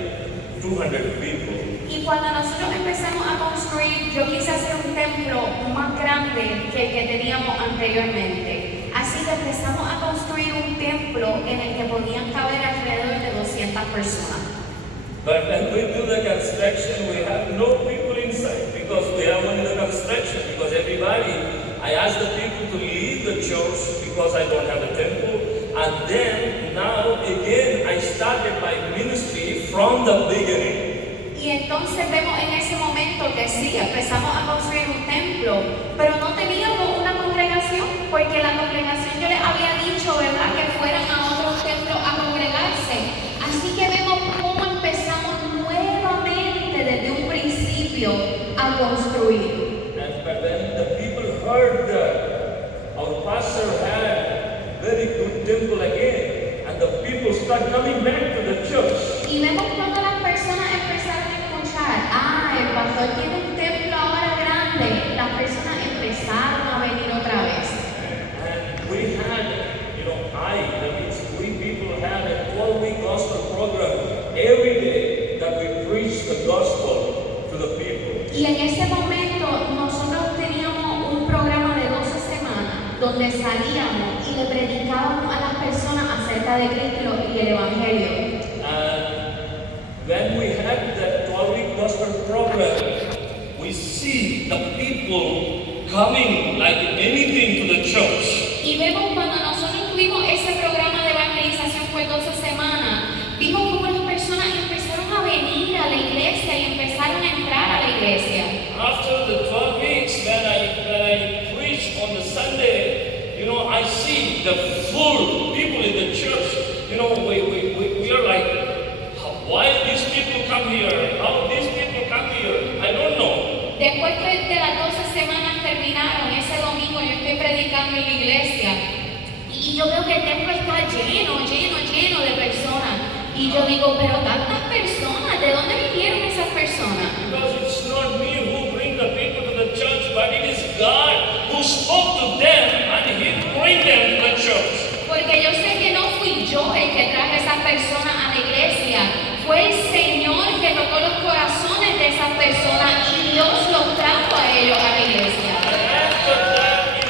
200 people. Y cuando nosotros empezamos a construir, yo quise hacer un templo más grande que el que teníamos anteriormente. Así que empezamos a construir un templo en el que podían caber alrededor de 200 personas. But when we do the construction, we have no people inside because we have only the construction. Because everybody, I ask the people to leave the church because I don't have a temple. And then now again, I started my ministry from the beginning. Y entonces vemos en ese momento que sí, empezamos a construir un templo, pero no teníamos una congregación, porque la congregación yo les había dicho, ¿verdad?, que fueran a otros templos a congregarse. Así que vemos cómo empezamos nuevamente desde un principio a construir. But when the people heard that our pastor had very good temple again, and the people start coming back to the church. Y vemos cuando las personas empezaron a escuchar, el pastor tiene un templo ahora grande, las personas empezaron a venir otra vez. And we had, that means we people had a 12-week gospel program every day that we preach the gospel to the people. Y en ese momento nosotros teníamos un programa de 12 semanas donde salíamos y le predicábamos a las personas acerca de Cristo y el Evangelio. When we had that 12-week gospel program, we see the people coming like anything to the church. Y vemos cuando nosotros tuvimos ese programa de evangelización por 12 semanas, vimos cómo las personas empezaron a venir a la iglesia y empezaron a entrar a la iglesia. After the 12 weeks, when I preach on the Sunday, I see the full people in the church. We are like, why these people come here? How these people come here? I don't know. Después que de las 12 semanas terminaron, ese domingo yo estoy predicando en la iglesia y yo veo que el templo está lleno de personas. Y yo digo, pero tantas personas, ¿de dónde vinieron esas personas? Because it's not me who bring the people to the church, but it is God who spoke to them and He bring them to the church. Porque yo sé que no fui yo el que traje a esas personas a la iglesia, fue el Señor que tocó los corazones de esas personas y Dios los trajo a ellos a la iglesia. And after that, in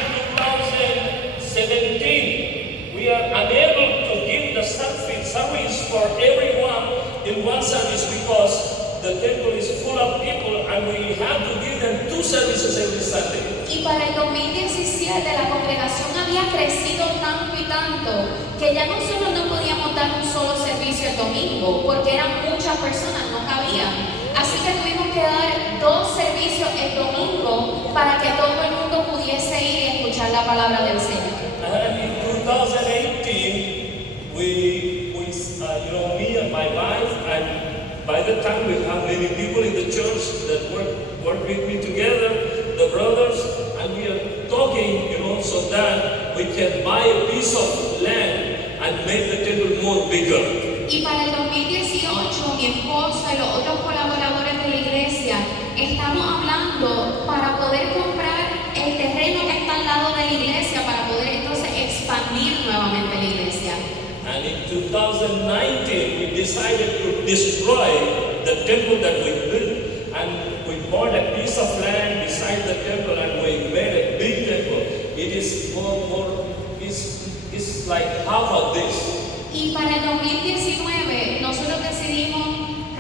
2017, we are unable to give the service for everyone in one service because the temple is full of people and we have to give them 2 services every Sunday. Y para el 2017 la congregación había crecido tanto y tanto que ya nosotros no podíamos dar un solo servicio el domingo porque eran muchas personas, no cabían. Así que tuvimos que dar 2 servicios el domingo para que todo el mundo pudiese ir y escuchar la palabra del Señor. And in 2018, we the time we have many people in the church that work with me together, the brothers, and we are talking, so that we can buy a piece of land and make the temple more bigger. Y para el 2018, mi esposa y los otros colaboradores de la iglesia estamos hablando para poder comprar el terreno que está al lado de la iglesia para poder entonces expandir nuevamente la iglesia. And in 2019, we decided to destroy the temple that we built, and we bought a piece of land beside the temple, and we made a big temple. It is it's like half of this. Y para el 2019 nosotros decidimos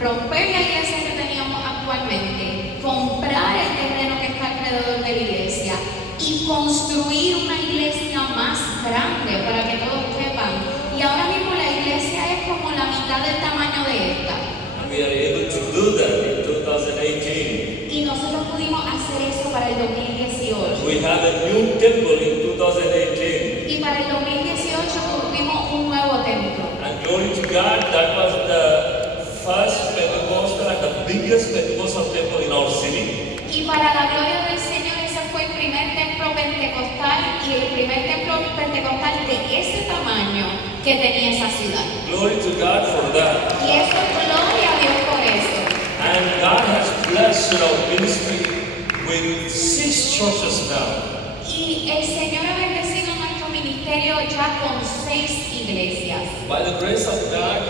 romper la iglesia que teníamos actualmente, comprar el terreno que está alrededor de la iglesia y construir una iglesia más grande para que todos quepan. Y ahora mismo la iglesia es como la mitad del tamaño de esta. And we are able to do that in 2018. Y nosotros pudimos hacer eso para el 2018. We have a new temple in 2018. Y para el 2018 tuvimos un nuevo templo. And glory to God, that was the first Pentecostal and the biggest Pentecostal temple in our city. Y para la gloria del Señor, ese fue el primer templo pentecostal y el primer templo pentecostal de ese tamaño que tenía esa ciudad. Glory to God for that. Y eso, gloria a Dios por eso. And God has blessed our ministry with 6 churches now. Y el Señor ha bendecido nuestro ministerio ya con 6 iglesias. By the grace of God,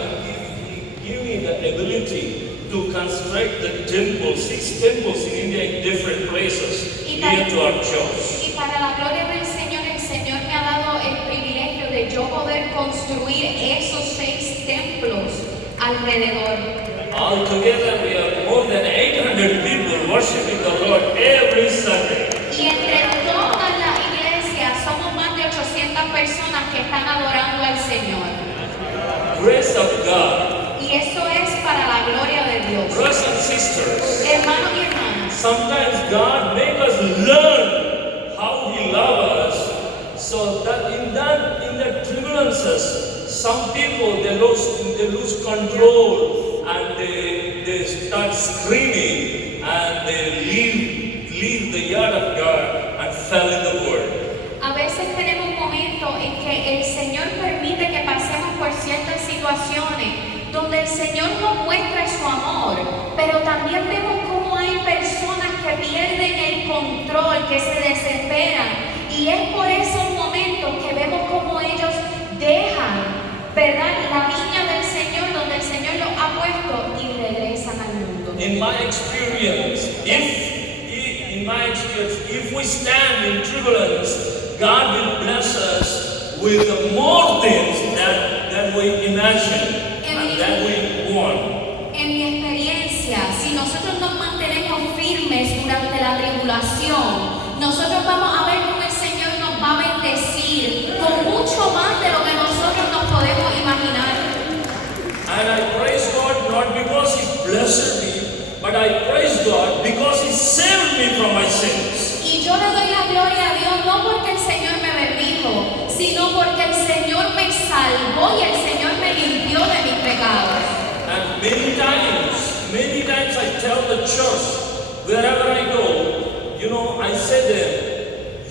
He gave me the ability to construct the temple, 6 temples in India in different places near to our church. Y para la gloria del Señor, el Señor me ha dado el privilegio de yo poder construir esos 6 templos alrededor. Altogether, we are more than 800 people worshiping the Lord every Sunday. Y entre todas las iglesias somos más de 800 personas que están adorando al Señor. Grace of God. Y eso es para la gloria de Dios. Brothers and sisters, Hermanos y hermanas, sometimes God makes us learn how He loves us, so that in the turbulences, some people they lose control and they start screaming and they leave the yard of God and fell in the world. a veces tenemos momentos en que el Señor permite que pasemos por ciertas situaciones donde el Señor nos muestra su amor, pero también vemos cómo hay personas que pierden el control, que se desesperan, y es por esos momentos que vemos cómo ellos dejan, ¿verdad?, la viña del Señor donde el Señor los ha puesto y regresan al mundo. In my experience, if we stand in turbulence, God will bless us with more things than we imagine and than we want. En mi experiencia, si nosotros nos mantenemos firmes durante la tribulación, nosotros vamos a ver cómo el Señor nos va a bendecir con mucho más de lo que nosotros nos podemos imaginar. And I praise God not because He blessed me, but I praise God because He saved me from my sins. Y yo le doy la gloria a Dios no porque el Señor me bendijo, sino porque el Señor me salvó y el Señor me limpió de mis pecados. And many times I tell the church, wherever I go, I say to them,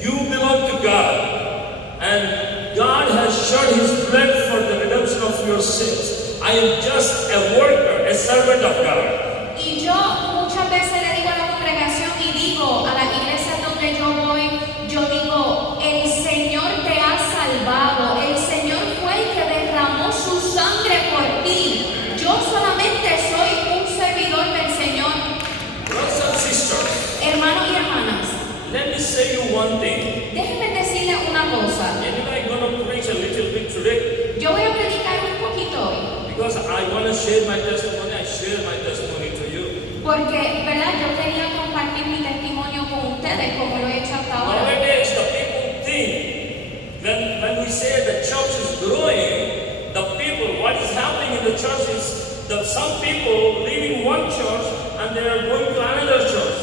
you belong to God, and God has shed His blood for the redemption of your sins. I am just a worker, a servant of God. Y yo muchas veces le digo a la congregación y digo a las iglesias donde yo voy, yo digo, el Señor te ha salvado, el Señor fue el que derramó su sangre por ti. Yo solamente soy un servidor del Señor. Brothers and sisters, Hermanos y hermanas, let me say you one thing. déjenme decirles una cosa. And I'm going to preach a little bit today Yo voy a predicar un poquito hoy, because I want to share my testimony. I share my testimony to you. porque, ¿verdad? Yo quería compartir mi testimonio con ustedes como lo he hecho hasta ahora. Nowadays, the people think when we say the church is growing, the people, what is happening in the church is that some people leaving one church and they are going to another church.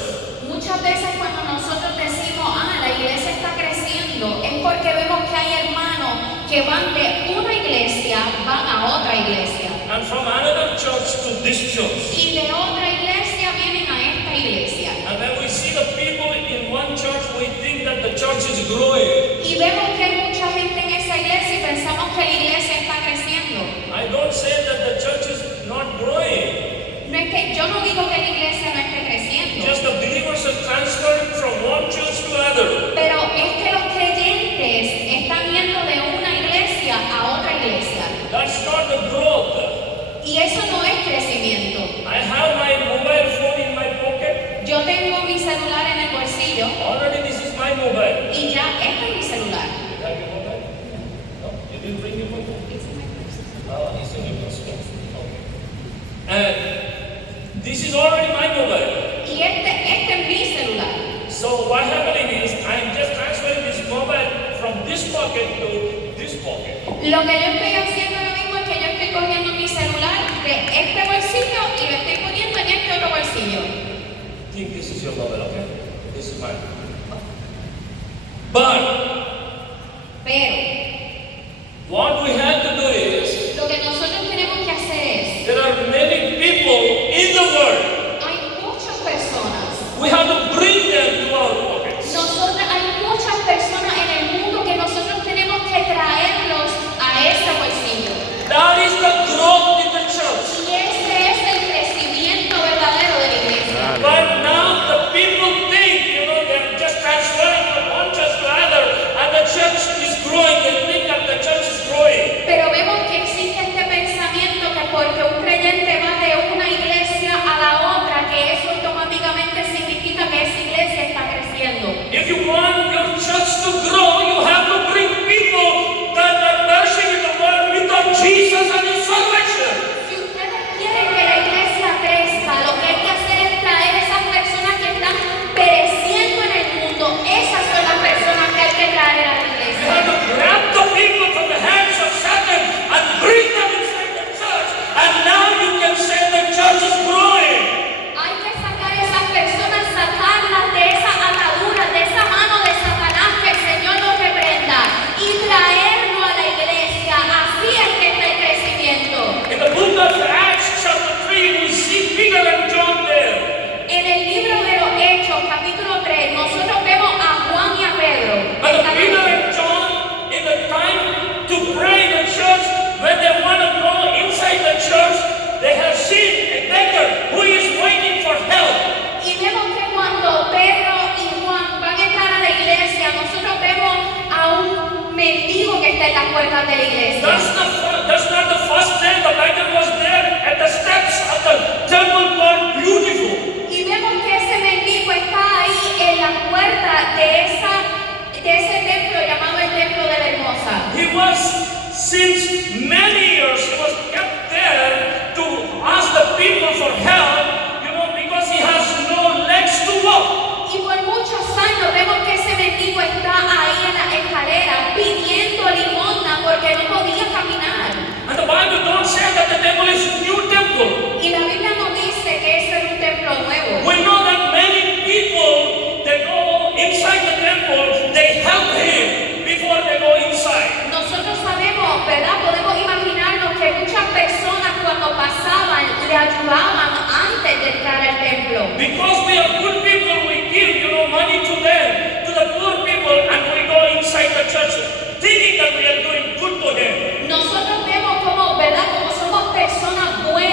Muchas veces cuando nosotros decimos, la iglesia está creciendo, es porque vemos que hay hermanos que van de una iglesia iglesia van a otra iglesia. And from another church to this church. Y de otra iglesia vienen a esta iglesia. And when we see the people in one church, we think that the church is growing. Y vemos que hay mucha gente en esa iglesia y pensamos que la iglesia está creciendo. I don't say that the church is not growing. No es que yo no digo que la iglesia no esté creciendo, Just the believers are transferring from one church to another. pero es que los creyentes están yendo de una iglesia a otra iglesia. That's not the growth. Y eso no es crecimiento. I have my mobile phone in my pocket. Yo tengo mi celular en el bolsillo Already this is my mobile. y ya este es mi celular. You have your mobile? No? You didn't bring your mobile? It's in your purse. Okay. And this is already my mobile. Y este es mi celular. So what happening is I'm just transferring this mobile from this pocket to this pocket. Lo que yo estoy haciendo ahora mismo es que yo estoy cogiendo mi celular de este bolsillo y lo estoy poniendo en este otro bolsillo. Think this is your mobile, okay? This is mine. But Pero what we have to do is lo que nosotros tenemos que hacer es, there are many people in the world. hay muchas personas, We have to bring them to our pockets. hay muchas personas en el mundo que nosotros tenemos que traerlos a este bolsillo. That is the growth in the church. Y ese es el crecimiento verdadero de la iglesia. But now the people think, they're just transferring from one church to another, and the church is growing. They think that the church is growing. Pero vemos que existe este pensamiento que porque un creyente va de una iglesia a la otra, que eso automáticamente significa que esa iglesia está creciendo. If you want your church to grow, you have to bring people that are perishing in the world without Jesus and His salvation. Si ustedes quieren que la iglesia crezca, lo que hay que hacer es traer esas personas que están pereciendo en el mundo. Esas son las personas que hay que traer a la You iglesia. have to grab the people from the hands of Satan and bring them inside the church. And now you can say the church is growing. Hay que sacar esas personas, sacarlas de esa atadura, de esa mano de Satanás, que el Señor nos reprenda, y traerlo a la iglesia. Así es que está el crecimiento. In the book of Acts chapter 3, we see Peter and John there. En el libro de los Hechos, capítulo 3, nosotros vemos a Juan y a Pedro. But Peter and John, in the time to pray in the church, when they want to go inside the church, they have seen a beggar who is waiting for help. Y vemos que cuando Pedro y Juan van a entrar a la iglesia, nosotros vemos a un mendigo que está en las puertas de la iglesia. That's not the first day the beggar was there at the steps of the temple called Beautiful. Y vemos que ese mendigo está ahí en la puerta de ese templo llamado el Templo de la Hermosa. He was, since many years, he was kept there to ask the people for help, because he has no legs to walk. Y por muchos años vemos que ese mendigo está ahí en la escalera pidiendo limosna porque no podía caminar. And the Bible don't say that the temple is new temple. Y la Biblia nos dice que ese es un templo nuevo. We know that many people, they go inside the temple, they help him before they go inside. Nosotros sabemos, ¿verdad? Podemos imaginarnos que muchas personas cuando pasaban le ayudaban antes de entrar al templo. Because we are good people, we give, money to them, to the poor people, and we go inside the church thinking that we are doing good to them. Nosotros vemos como, ¿verdad? Como somos personas buenas.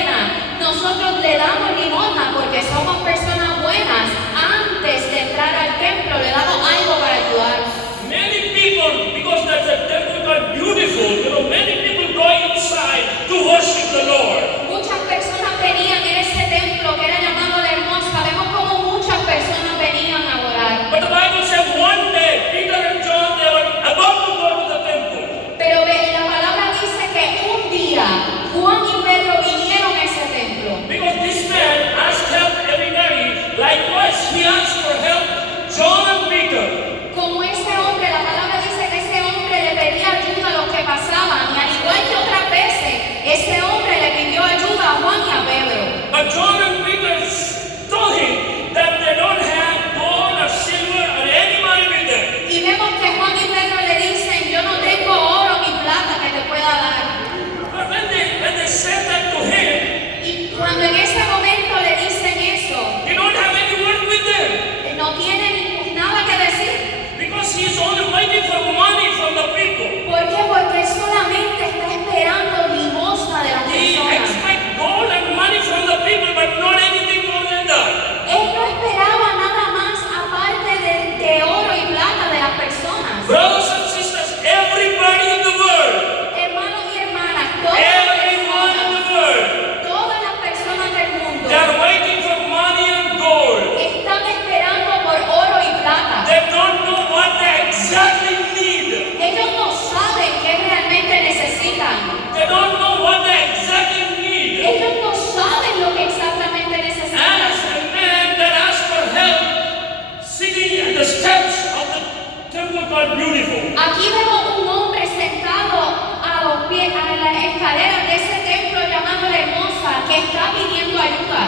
está pidiendo ayuda.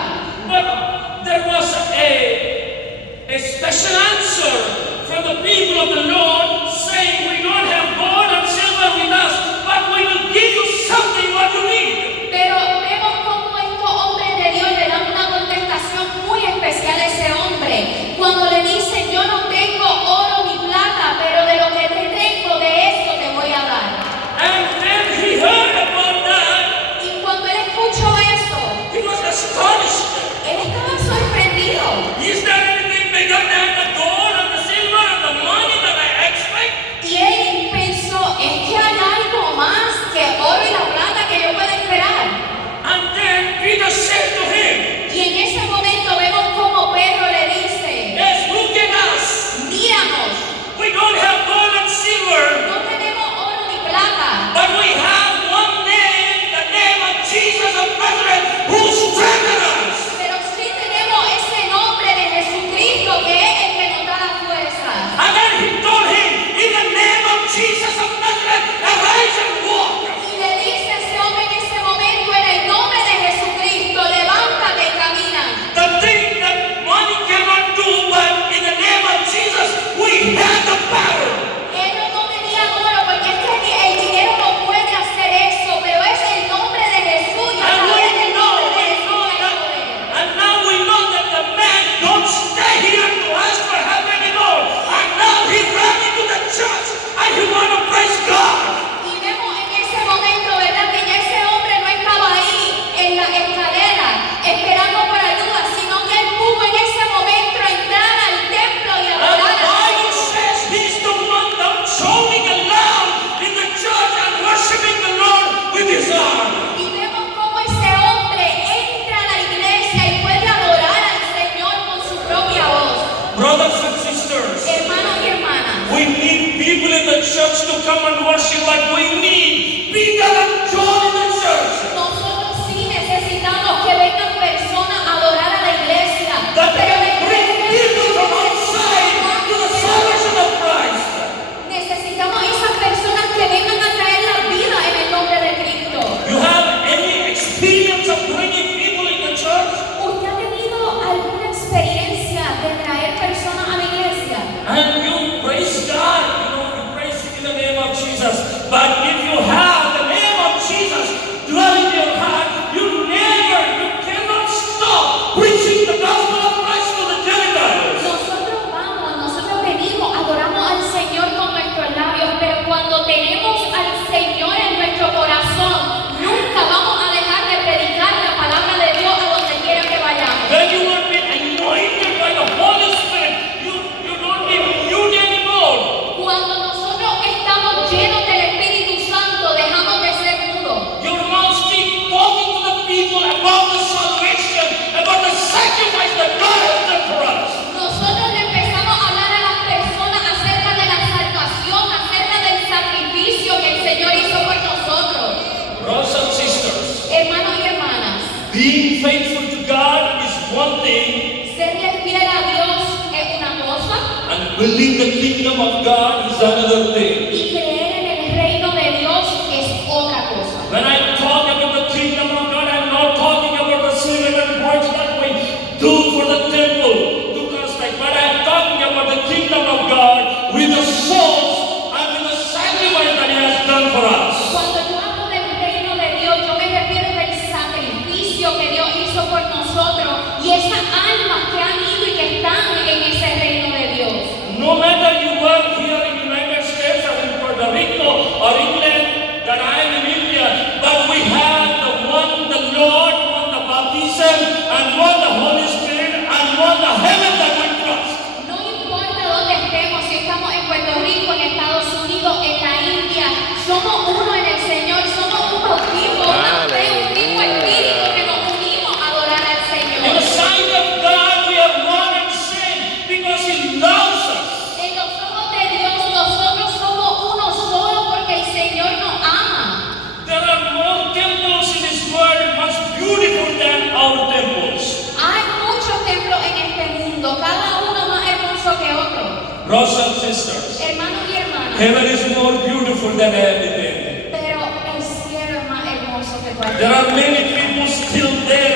But there was a special answer from the people of the Lord saying, we don't have gold and silver with us, but we will give you something what you need. Pero vemos cómo estos hombres de Dios le dan una contestación muy especial a ese hombre. Cuando le dicen, yo no tengo oro ni plata, pero de lo que te tengo, de eso te voy a dar. And when he heard about that, Y cuando él escuchó eso, he was astonished. él estaba sorprendido. Is there anything bigger than the gold and the silver and the money that I expect? Y él pensó, es que hay algo más que oro y la plata que yo pueda esperar. And then Peter said to him, Y en ese momento vemos como Pedro le dice, yes, look at us. míranos, We don't have gold and silver, no tenemos oro ni plata, but we have one name, the name of Jesus of Nazareth, who strengthens us. pero sí tenemos ese nombre de Jesucristo que es el que nos da la fuerza. And then he told him, in the name of Jesus of Nazareth, arise and walk. Y le dice a ese hombre en ese momento, en el nombre de Jesucristo, levántate y camina. The thing that money cannot do, but in the name of Jesus, we have the power. Ellos no tenían oro porque es que el dinero no puede hacer eso, pero es el nombre de Jesús y a And través we del know, nombre de Jesús hay that, poder. and now we know that the man don't stay here to ask for help anymore. And now he ran into the church and he want to praise God. Y vemos en ese momento, ¿verdad? Que ya ese hombre no estaba ahí en la escalera esperando por ayuda, sino que él pudo en ese momento entrar al templo y And adorar the al Bible Señor. says he's the one that shouting aloud in the church and worshiping the Lord with his arm. Y vemos cómo ese hombre entra a la iglesia y puede adorar al Señor con su propia voz. Brothers and sisters, Hermanos y hermanas, we need people in the church to come and worship, but we need Peter and John in the church. nosotros sí necesitamos que vengan personas a adorar a la iglesia. That Pero bring people from outside to the salvation of Christ. necesitamos esas personas que vengan a traer la vida en el nombre de Cristo. You have any experience of bringing people in the church? ¿Usted ha tenido alguna experiencia de traer personas a la iglesia? And you praise God, you praise Him in the name of Jesus. But if you have the name of Jesus dwelling in your heart, you cannot stop preaching the gospel of Christ to the Gentiles. Nosotros vamos, nosotros venimos, adoramos al Señor con nuestros labios, pero cuando tenemos al Señor en nuestro corazón, nunca vamos a dejar de predicar la palabra de Dios a donde quiera que vayamos. When you have been anointed by the Holy Spirit, you don't need mute anymore. Cuando nosotros estamos llenos del Espíritu Santo, dejamos de ser mudos. Your mouth keep talking to the people about the salvation, about the sacrifice that God has done for us. Nosotros le empezamos a hablar a las personas acerca de la salvación, acerca del sacrificio que el Señor hizo por nosotros. Brothers and sisters, Hermanos y hermanas, being faithful to God is one thing, serle fiel a Dios es una cosa and building the kingdom of God is another thing. y creer en el reino de Dios es otra cosa. When I talk about the kingdom of God, I'm not talking about the silver and works that we do for the temple, do construct, but I'm talking about the kingdom of God with the souls and with the sacrifice that He has done for us. Cuando yo hablo del reino de Dios, yo me refiero del sacrificio que Dios hizo por nosotros y esas almas que han ido y que están en ese reino de Dios. No matter you work here in the United States or in Puerto Rico or England, that I am in India, but we have the one, the Lord, one, the baptism, and one, the Holy Spirit, and one, the heaven that we trust. No importa dónde estemos, si estamos en Puerto Rico, en Estados Unidos, en la India, somos uno en el Señor, somos un bautismo, una fe, un mismo espíritu que nos unimos a adorar al In the Señor. sight of God, we are one and same because He loves us. En los ojos de Dios, nosotros somos uno solo porque el Señor nos ama. There are more temples in this world much beautiful than our temples. Hay muchos templos en este mundo, cada uno más hermoso que otro. Brothers and sisters, Hermanos y hermanas, heaven is more beautiful than everything. pero el cielo es más hermoso que There cualquier are many people still there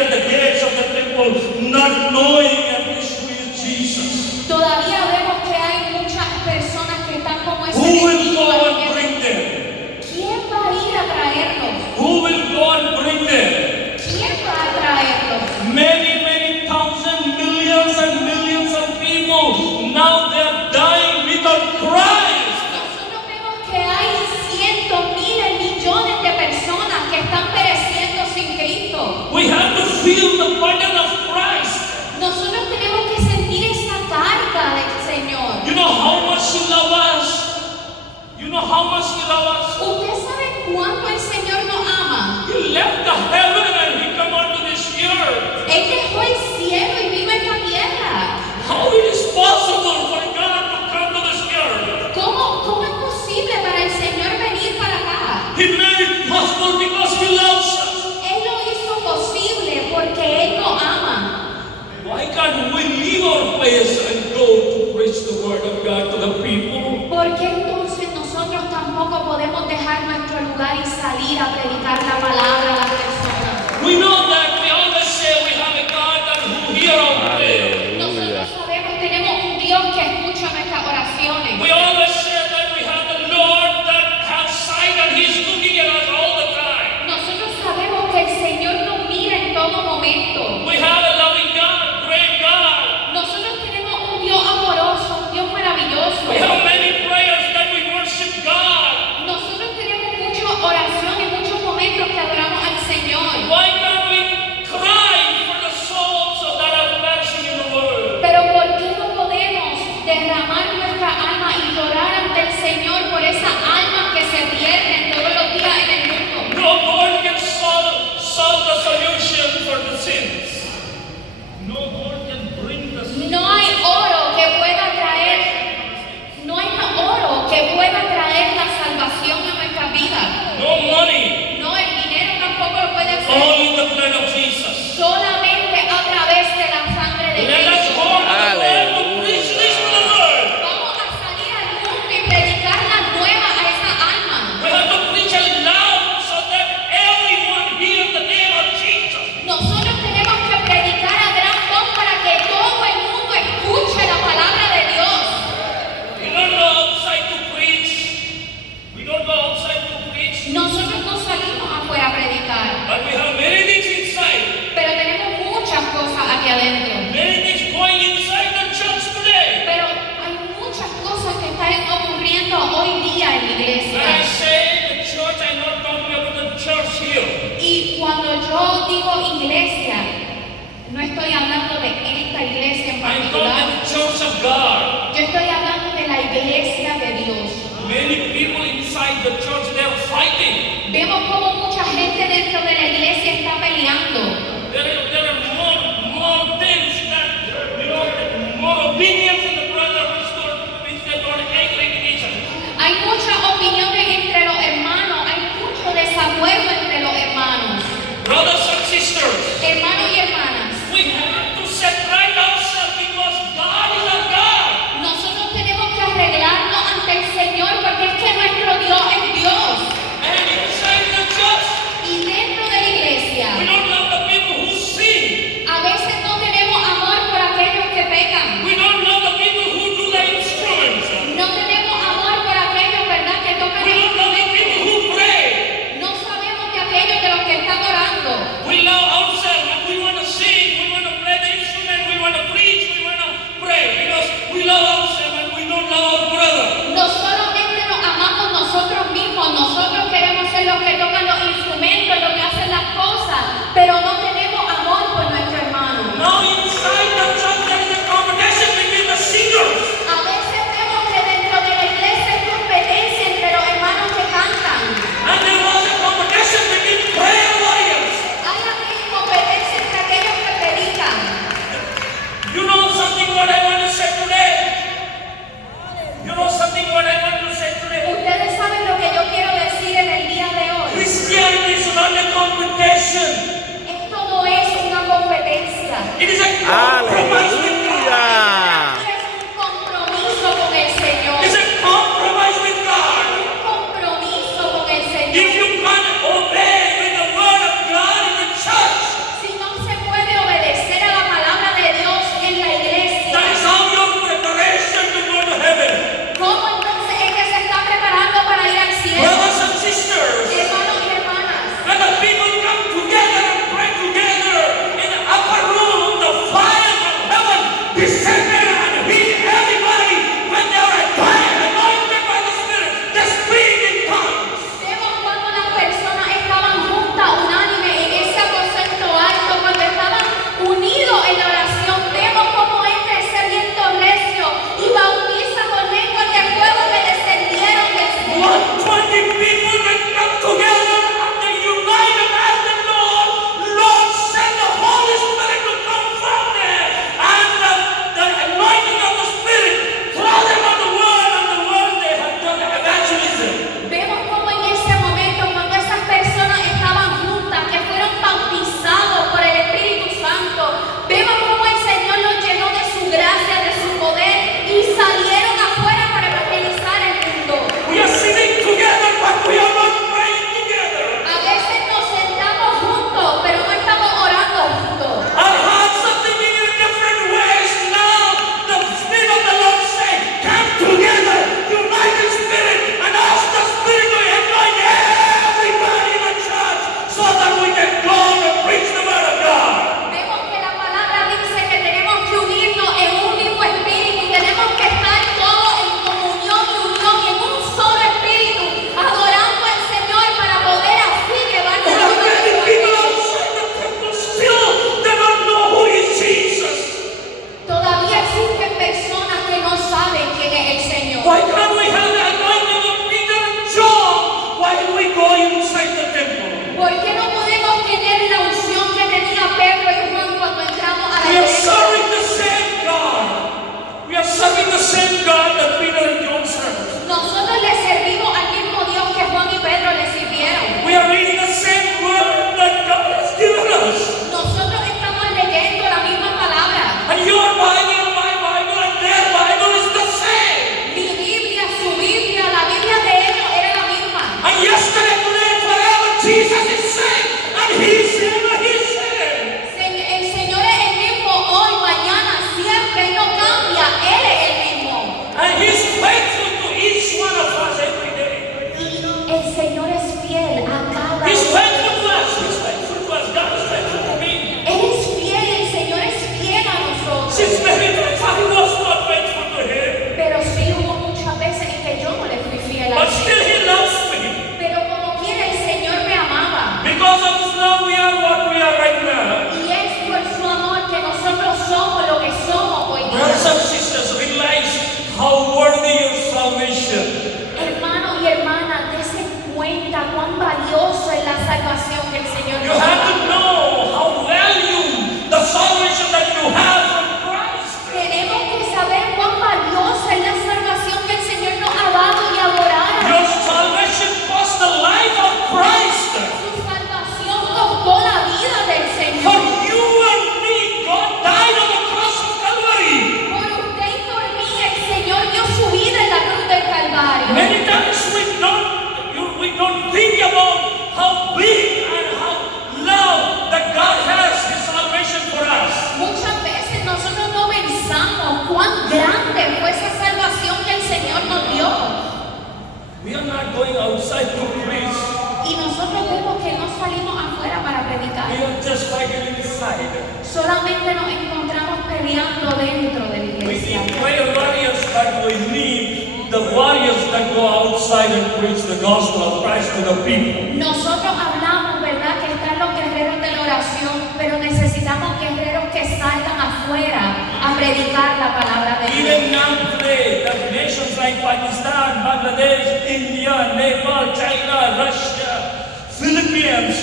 He left the heaven and he come onto this earth. Él dejó el cielo y vino a esta tierra. How it is possible for God to come to this earth? ¿Cómo es posible para el Señor venir para acá? He made it possible because he loves us. Él lo hizo posible porque Él nos ama. Why can't we leave our place and go to preach the word of God to the people? ¿Por qué entonces nosotros tampoco podemos dejar nuestro lugar y salir a predicar la palabra a las personas? We know that we always say we have a God that who hear our prayer. Nosotros sabemos que tenemos un Dios que escucha nuestras oraciones. We always say that we have the Lord that has sight and he's looking at us all the time. Nosotros sabemos que el Señor nos mira en todo momento. We have a loving God, great God. Nosotros tenemos un Dios amoroso, un Dios maravilloso. We have many prayers that we worship God. Nosotros tenemos muchas oraciones, muchos momentos que adoramos al Señor. Why can't we cry for the souls that are perishing in the world? Pero ¿por qué no podemos derramar nuestra alma y llorar ante el Señor por esas almas que se pierden todos los días en el mundo? No gold can solve the solution for the sins. No gold can bring the sins. No hay oro que pueda traer, la salvación a nuestra vida. No money. No, el dinero tampoco lo puede hacer. Only the blood of Jesus. Solamente a través de la sangre de Let us Cristo. go to the world to preach this to the world. Vamos a salir al mundo y predicar la nueva a esa alma. We have to preach aloud so that everyone hears the name of Jesus. Nosotros tenemos que predicar a gran voz para que todo el mundo escuche la palabra de Dios. We don't go outside to preach. We don't go outside to preach. Nosotros no salimos afuera a predicar, But we have many things inside. pero tenemos muchas cosas aquí adentro. Many things going inside the church today. Pero hay muchas cosas que están ocurriendo hoy día en la When I iglesia. say the church, I'm not talking about the church here. Y cuando yo digo iglesia, no estoy hablando de esta iglesia en I'm talking particular. about the church of God. Yo estoy hablando de la iglesia de Dios. Many people inside the church, they're fighting. Vemos como mucha gente dentro de la iglesia está peleando. There are more things that, more opinions in the brother which they got angry with each other. Hay muchas opiniones entre los hermanos, hay mucho desacuerdo entre los hermanos. Brothers and sisters, Hermanos y hermanas, we have to separate ourselves because God is our God. nosotros tenemos que arreglarnos ante el Señor porque es que nuestro Dios es Dios. And inside the church, Y dentro de la iglesia, we don't love the people who sin. a veces no tenemos amor por aquellos que pecan. We don't love the people who do the instruments. No tenemos amor por aquellos, ¿verdad?, que tocan We el don't love the people instrumento. who pray. No sabemos de aquellos de los que están orando. We love ourselves and we want to sing, we want to play the instrument, we want to preach, we want to pray because we love ourselves and we don't love our brother. No solamente nos amamos nosotros mismos, nosotros queremos ser los que tocan los instrumentos, los que hacen las cosas, pero no tenemos amor por nuestro hermano. Now inside the church there is a competition between the singers. A veces vemos que dentro de la iglesia hay competencia entre los hermanos que cantan. And there was a competition between prayer warriors. Hay también competencia entre aquellos que predican. You know something what I want to say today? You know something what I want to say today? Ustedes saben lo que yo quiero decir en el día de hoy. Christianity is not a competition. Esto no es una competencia. It is a compromise with God. Aleluya. Es un compromiso con el Señor. It's a compromise with God. Un compromiso con el If Señor. you can't obey with the word of God in the church, Si no se puede obedecer a la palabra de Dios en la iglesia, that is how your preparation to go to heaven. ¿cómo entonces es que se está preparando para ir al cielo? Brothers and sisters, Hermanos y hermanas, when the people come together and pray together in the upper room, the fire from heaven outside. Solamente nos encontramos peleando dentro de la We iglesia. need prayer warriors, but we need the warriors that go outside and preach the gospel of Christ to the people. Nosotros hablamos, ¿verdad?, que están los guerreros de la oración, pero necesitamos guerreros que salgan afuera a predicar la palabra de Dios. Even now today, the nations like Pakistan, Bangladesh, India, Nepal, China, Russia, Philippines,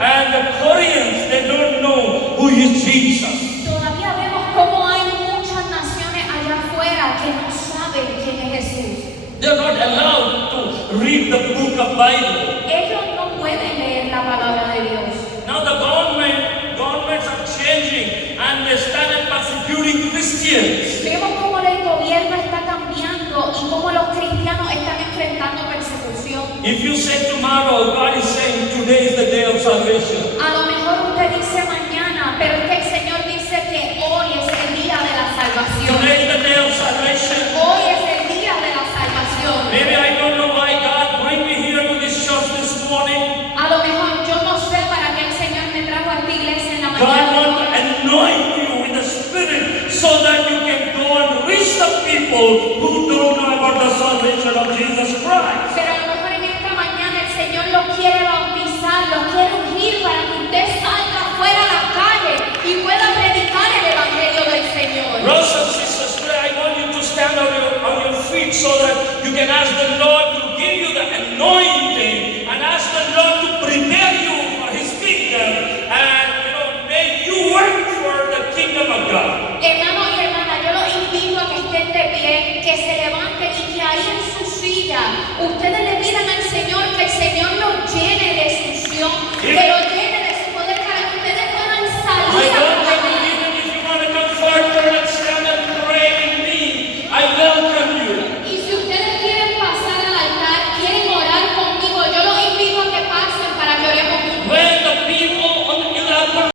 and the Koreans, they don't know who is Jesus. Todavía vemos cómo hay muchas naciones allá afuera que no saben quién es Jesús. They're not allowed to read the book of Bible. Ellos no pueden leer la palabra de Dios. Now the governments are changing and they started persecuting Christians. Vemos cómo el gobierno está cambiando y cómo los cristianos están enfrentando persecución. If you say tomorrow, God is saying today is the day of salvation. A lo mejor usted dice mañana, pero es que el Señor dice que hoy es el día de la salvación. Today is the day of salvation. Hoy es el día de la salvación. Maybe I don't know why God bring me here to this church this morning. A lo mejor yo no sé para qué el Señor me trajo a esta iglesia en la God mañana. wants to anoint you with the Spirit so that you can go and reach the people who don't know about the salvation of Jesus Christ. Pero a lo mejor en esta mañana el Señor lo quiere bautizar, lo quiere ungir para que usted salga afuera a la calle y pueda predicar el evangelio del Señor. Brothers and sisters, today I want you to stand on your feet so that you can ask the Lord to give you the anointing and ask the Lord to